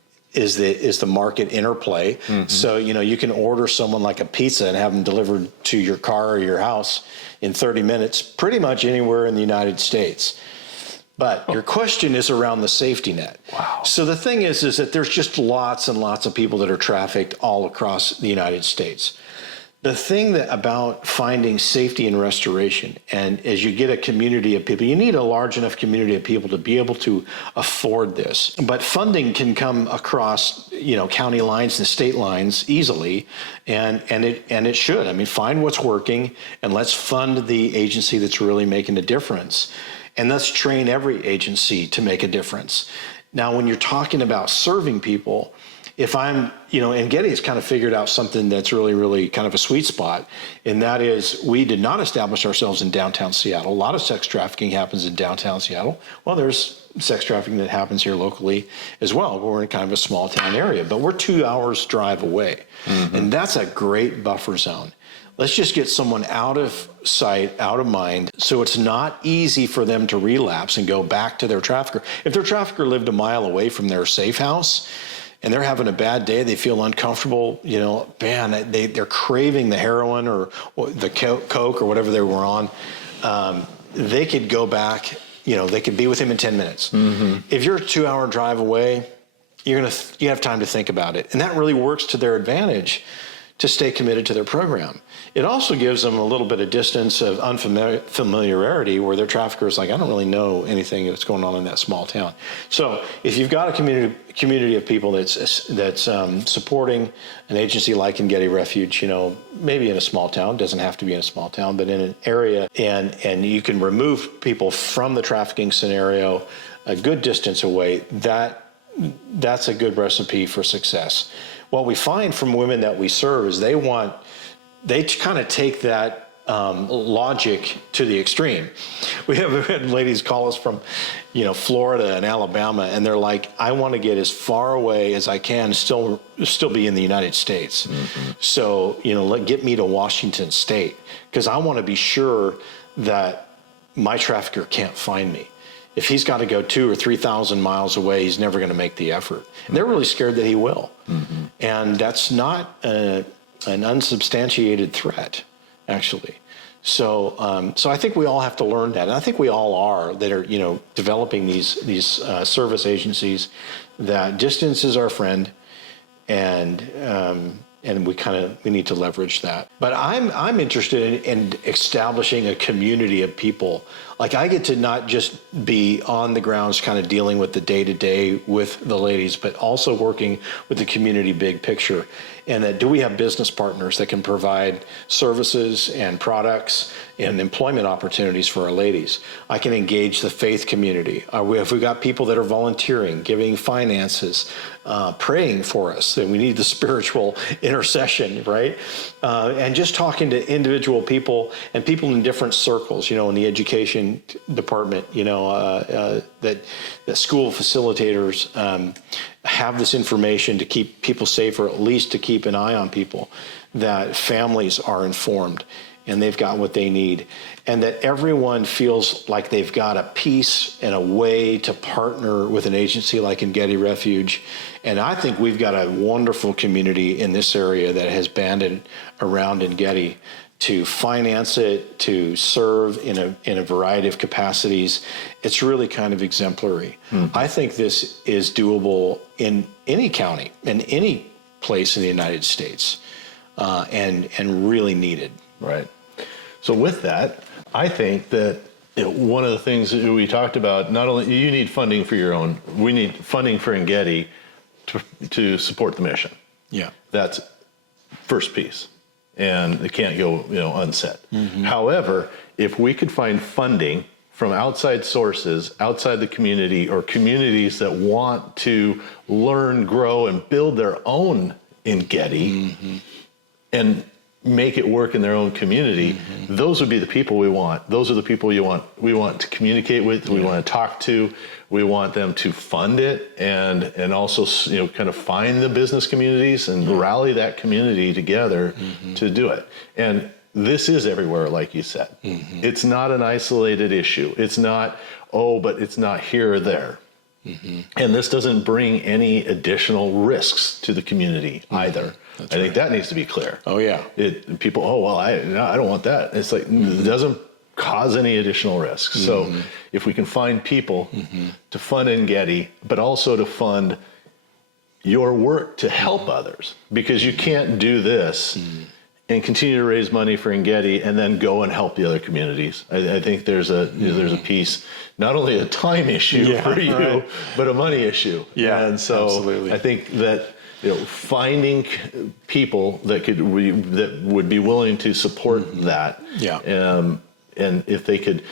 market interplay. Mm-hmm. So, you can order someone like a pizza and have them delivered to your car or your house in 30 minutes, pretty much anywhere in the United States. But your question is around the safety net. Wow. So the thing is that there's just lots and lots of people that are trafficked all across the United States. The thing about finding safety and restoration, and as you get a community of people, you need a large enough community of people to be able to afford this. But funding can come across, county lines and state lines easily, and it should. Find what's working, and let's fund the agency that's really making a difference, and let's train every agency to make a difference. Now, when you're talking about serving people, if I'm, Engedi has kind of figured out something that's really, really kind of a sweet spot, and that is we did not establish ourselves in downtown Seattle. A lot of sex trafficking happens in downtown Seattle. Well, there's sex trafficking that happens here locally as well. We're in kind of a small town area, but we're 2 hours drive away, mm-hmm. and that's a great buffer zone. Let's just get someone out of sight, out of mind, so it's not easy for them to relapse and go back to their trafficker. If their trafficker lived a mile away from their safe house, and they're having a bad day, they feel uncomfortable, they're craving the heroin or the coke or whatever they were on, they could go back, they could be with him in 10 minutes. Mm-hmm. If you're a 2 hour drive away, you have time to think about it. And that really works to their advantage to stay committed to their program. It also gives them a little bit of distance of unfamiliarity where their trafficker is like, I don't really know anything that's going on in that small town. So if you've got a community of people that's supporting an agency like Engedi Refuge, maybe in a small town, doesn't have to be in a small town, but in an area, and you can remove people from the trafficking scenario a good distance away, that's a good recipe for success. What we find from women that we serve is they kind of take that logic to the extreme. We have had ladies call us from, Florida and Alabama, and they're like, I want to get as far away as I can, still be in the United States. Mm-hmm. So, get me to Washington State, because I want to be sure that my trafficker can't find me. If he's got to go 2,000 or 3,000 miles away, he's never going to make the effort. And they're really scared that he will. Mm-hmm. And that's not an unsubstantiated threat, actually. So I think we all have to learn that. And I think we all are that are, developing these service agencies that distance is our friend, and we need to leverage that. But I'm interested in establishing a community of people. Like, I get to not just be on the grounds kind of dealing with the day-to-day with the ladies, but also working with the community big picture. And that, do we have business partners that can provide services and products and employment opportunities for our ladies? I can engage the faith community. Have we got people that are volunteering, giving finances, praying for us? Then we need the spiritual intercession, right? And just talking to individual people and people in different circles, in the education department, that school facilitators have this information to keep people safe, or at least to keep an eye on people, that families are informed and they've got what they need, and that everyone feels like they've got a piece and a way to partner with an agency like Engedi Refuge. And I think we've got a wonderful community in this area that has banded around Engedi to finance it, to serve in a variety of capacities. It's really kind of exemplary. Mm-hmm. I think this is doable in any county, in any place in the United States, and really needed. Right. So with that, I think that one of the things that we talked about, not only you need funding for your own, we need funding for Engedi to support the mission. Yeah. That's first piece. And it can't go, unsaid. Mm-hmm. However, if we could find funding from outside sources, outside the community, or communities that want to learn, grow, and build their own Engedi, mm-hmm. and make it work in their own community, mm-hmm. those would be the people we want. Those are the people we want to communicate with, we want to talk to. We want them to fund it and also, kind of find the business communities and rally that community together mm-hmm. to do it. And this is everywhere, like you said. Mm-hmm. It's not an isolated issue. It's not, but it's not here or there. Mm-hmm. And this doesn't bring any additional risks to the community mm-hmm. either. That's I think that needs to be clear. Oh, yeah. People, I don't want that. It's like, mm-hmm. it doesn't cause any additional risks. Mm-hmm. So if we can find people mm-hmm. to fund Engedi, but also to fund your work to help mm-hmm. others, because you can't do this mm-hmm. and continue to raise money for Engedi and then go and help the other communities. I think there's a there's a piece, not only a time issue for you, right. but a money issue. Yeah, and so absolutely. I think that finding people that would be willing to support mm-hmm. that. Yeah. And if they could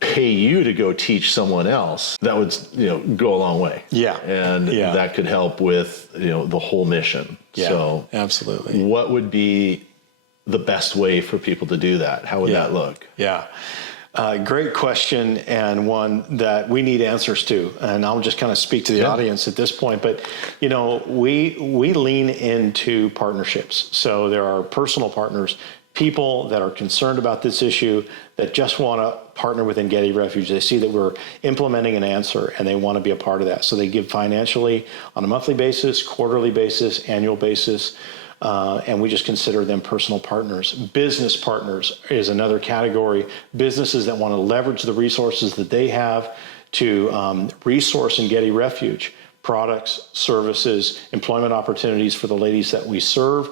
pay you to go teach someone else, that would go a long way. Yeah. And that could help with the whole mission. Yeah, so absolutely. What would be the best way for people to do that? How would that look? Yeah. Great question, and one that we need answers to. And I'll just kind of speak to the audience at this point. But, we lean into partnerships. So there are personal partners, people that are concerned about this issue, that just want to partner with Engedi Refuge. They see that we're implementing an answer and they want to be a part of that. So they give financially on a monthly basis, quarterly basis, annual basis. And we just consider them personal partners. Business partners is another category. Businesses that want to leverage the resources that they have to resource Engedi Refuge, products, services, employment opportunities for the ladies that we serve,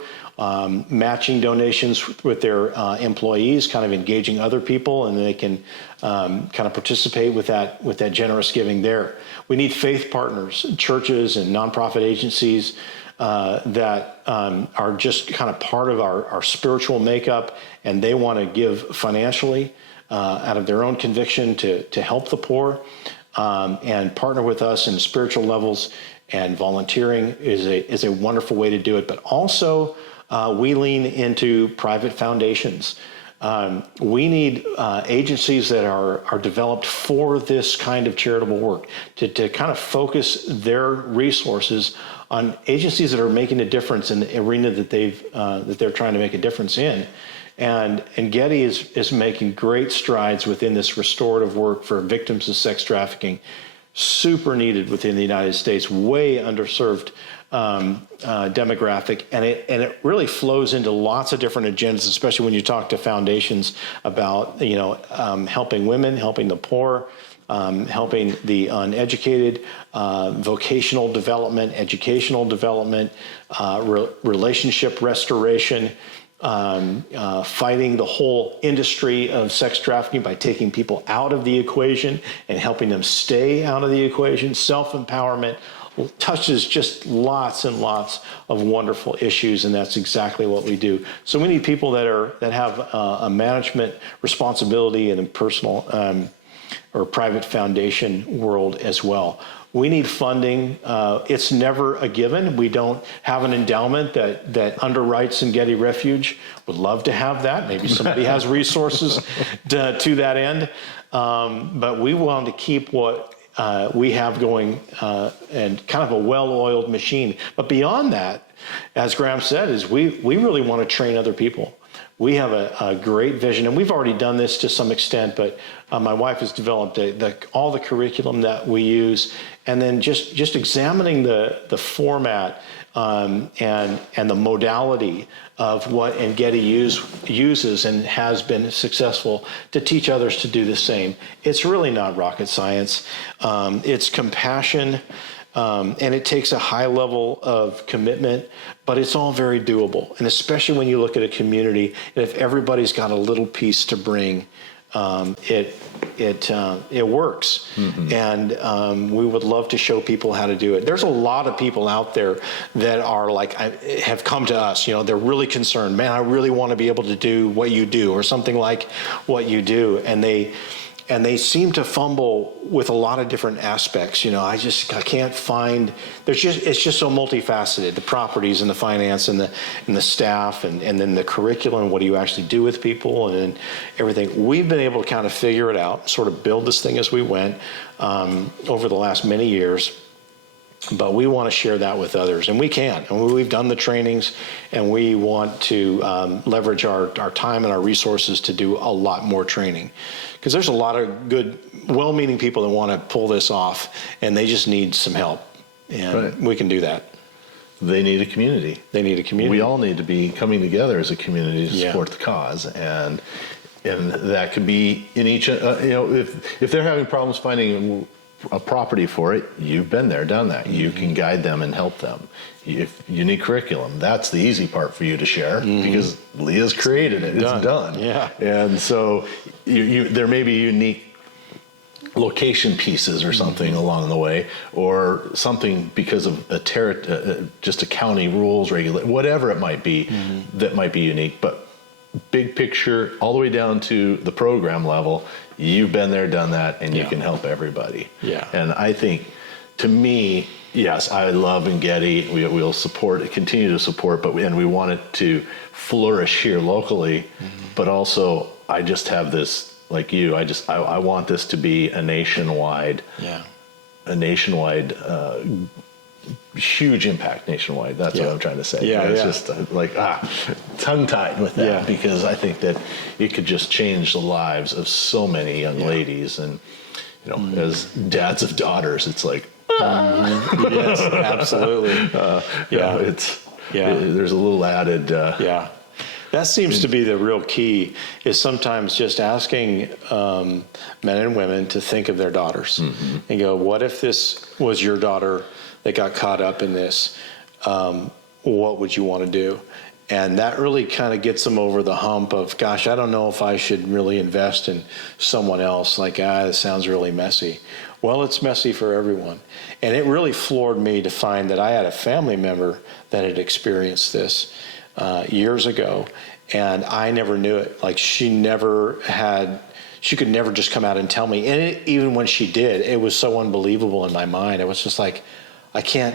matching donations with their employees, kind of engaging other people, and they can kind of participate with that generous giving there. We need faith partners, churches and nonprofit agencies that are just kind of part of our spiritual makeup, and they want to give financially out of their own conviction to help the poor, and partner with us in spiritual levels. And volunteering is a wonderful way to do it. But also, we lean into private foundations. We need agencies that are developed for this kind of charitable work to kind of focus their resources on agencies that are making a difference in the arena that they're trying to make a difference in. And Engedi is making great strides within this restorative work for victims of sex trafficking. Super needed within the United States, way underserved demographic, and it really flows into lots of different agendas, especially when you talk to foundations about helping women, helping the poor, helping the uneducated, vocational development, educational development, relationship restoration, fighting the whole industry of sex trafficking by taking people out of the equation and helping them stay out of the equation, self-empowerment, touches just lots and lots of wonderful issues, and that's exactly what we do. So we need people that have a management responsibility in a personal or private foundation world as well. We need funding. It's never a given. We don't have an endowment that underwrites Engedi Refuge. Would love to have that. Maybe somebody has resources to that end. But we want to keep what we have going and kind of a well-oiled machine. But beyond that, as Graham said, is we really want to train other people. We have a great vision, and we've already done this to some extent, but my wife has developed all the curriculum that we use, and then just examining the format and the modality of what Engedi uses and has been successful to teach others to do the same. It's really not rocket science. It's compassion, and it takes a high level of commitment, but it's all very doable. And especially when you look at a community, and if everybody's got a little piece to bring, it works. Mm-hmm. And we would love to show people how to do it. There's a lot of people out there that are have come to us, they're really concerned, man, I really want to be able to do what you do or something like what you do. And they seem to fumble with a lot of different aspects. I can't find, it's just so multifaceted, the properties and the finance and the staff and then the curriculum, what do you actually do with people and then everything. We've been able to kind of figure it out, sort of build this thing as we went over the last many years. But we want to share that with others, and we can. And we've done the trainings, and we want to leverage our time and our resources to do a lot more training. Because there's a lot of good, well-meaning people that want to pull this off, and they just need some help. And we can do that. They need a community. They need a community. We all need to be coming together as a community to support the cause. And that could be in each, if they're having problems finding a property for it, you've been there, done that. You can guide them and help them. If you need curriculum, that's the easy part for you to share because Leah's created it. It's done. Yeah. And so there may be unique location pieces or something along the way, or something because of just a county rules regulate, whatever it might be that might be unique. But big picture, all the way down to the program level, you've been there, done that, and you can help everybody. Yeah. And I think, to me, yes, I love Engedi. We'll support it, continue to support, and we want it to flourish here locally. But also, I just have this, like you, I want this to be a nationwide, huge impact nationwide. That's what I'm trying to say. It's just tongue-tied with that because I think that it could just change the lives of so many young ladies. And, as dads of daughters, it's like, yes, absolutely. There's a little added. That seems to be the real key, is sometimes just asking men and women to think of their daughters and go, what if this was your daughter that got caught up in this? What would you want to do? And that really kind of gets them over the hump of, gosh, I don't know if I should really invest in someone else. This sounds really messy. Well, it's messy for everyone. And it really floored me to find that I had a family member that had experienced this years ago, and I never knew it. She could never just come out and tell me. And even when she did, it was so unbelievable in my mind. It was just like, I can't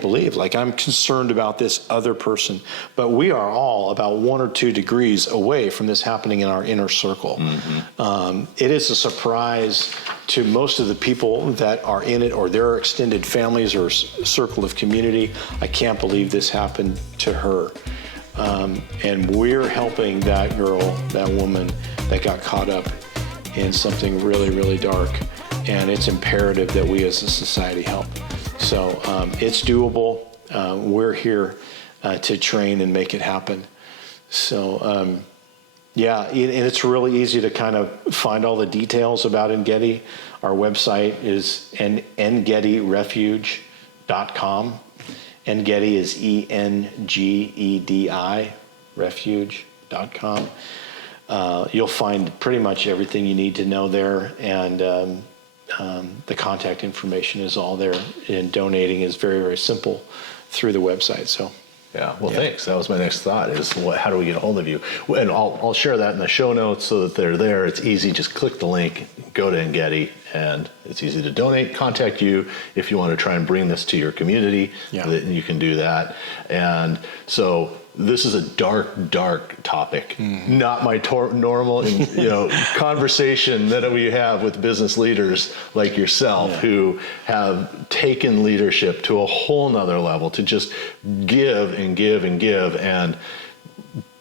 believe, I'm concerned about this other person. But we are all about 1 or 2 degrees away from this happening in our inner circle. It is a surprise to most of the people that are in it, or their extended families or circle of community. I can't believe this happened to her. And we're helping that girl, that woman that got caught up in something really, really dark. And it's imperative that we as a society help. So it's doable. We're here to train and make it happen. So Yeah, and it's really easy to kind of find all the details about Engedi. Our website is engedirefuge.com. Engedi is Engedi, refuge.com. You'll find pretty much everything you need to know there, and the contact information is all there, and donating is very, very simple through the website. So. Yeah, well, thanks. That was my next thought is how do we get a hold of you? And I'll share that in the show notes so that they're there. It's easy. Just click the link, go to Engedi, and it's easy to donate, contact you if you want to try and bring this to your community. Yeah. You can do that. And so this is a dark topic, not my normal conversation that we have with business leaders like yourself who have taken leadership to a whole nother level to just give and give and give and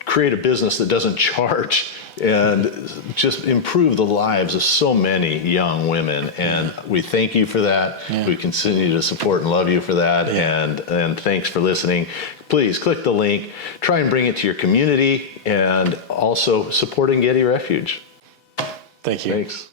create a business that doesn't charge and just improve the lives of so many young women. And we thank you for that. Yeah. We continue to support and love you for that. Yeah. And thanks for listening. Please click the link, try and bring it to your community, and also support Engedi Refuge. Thank you. Thanks.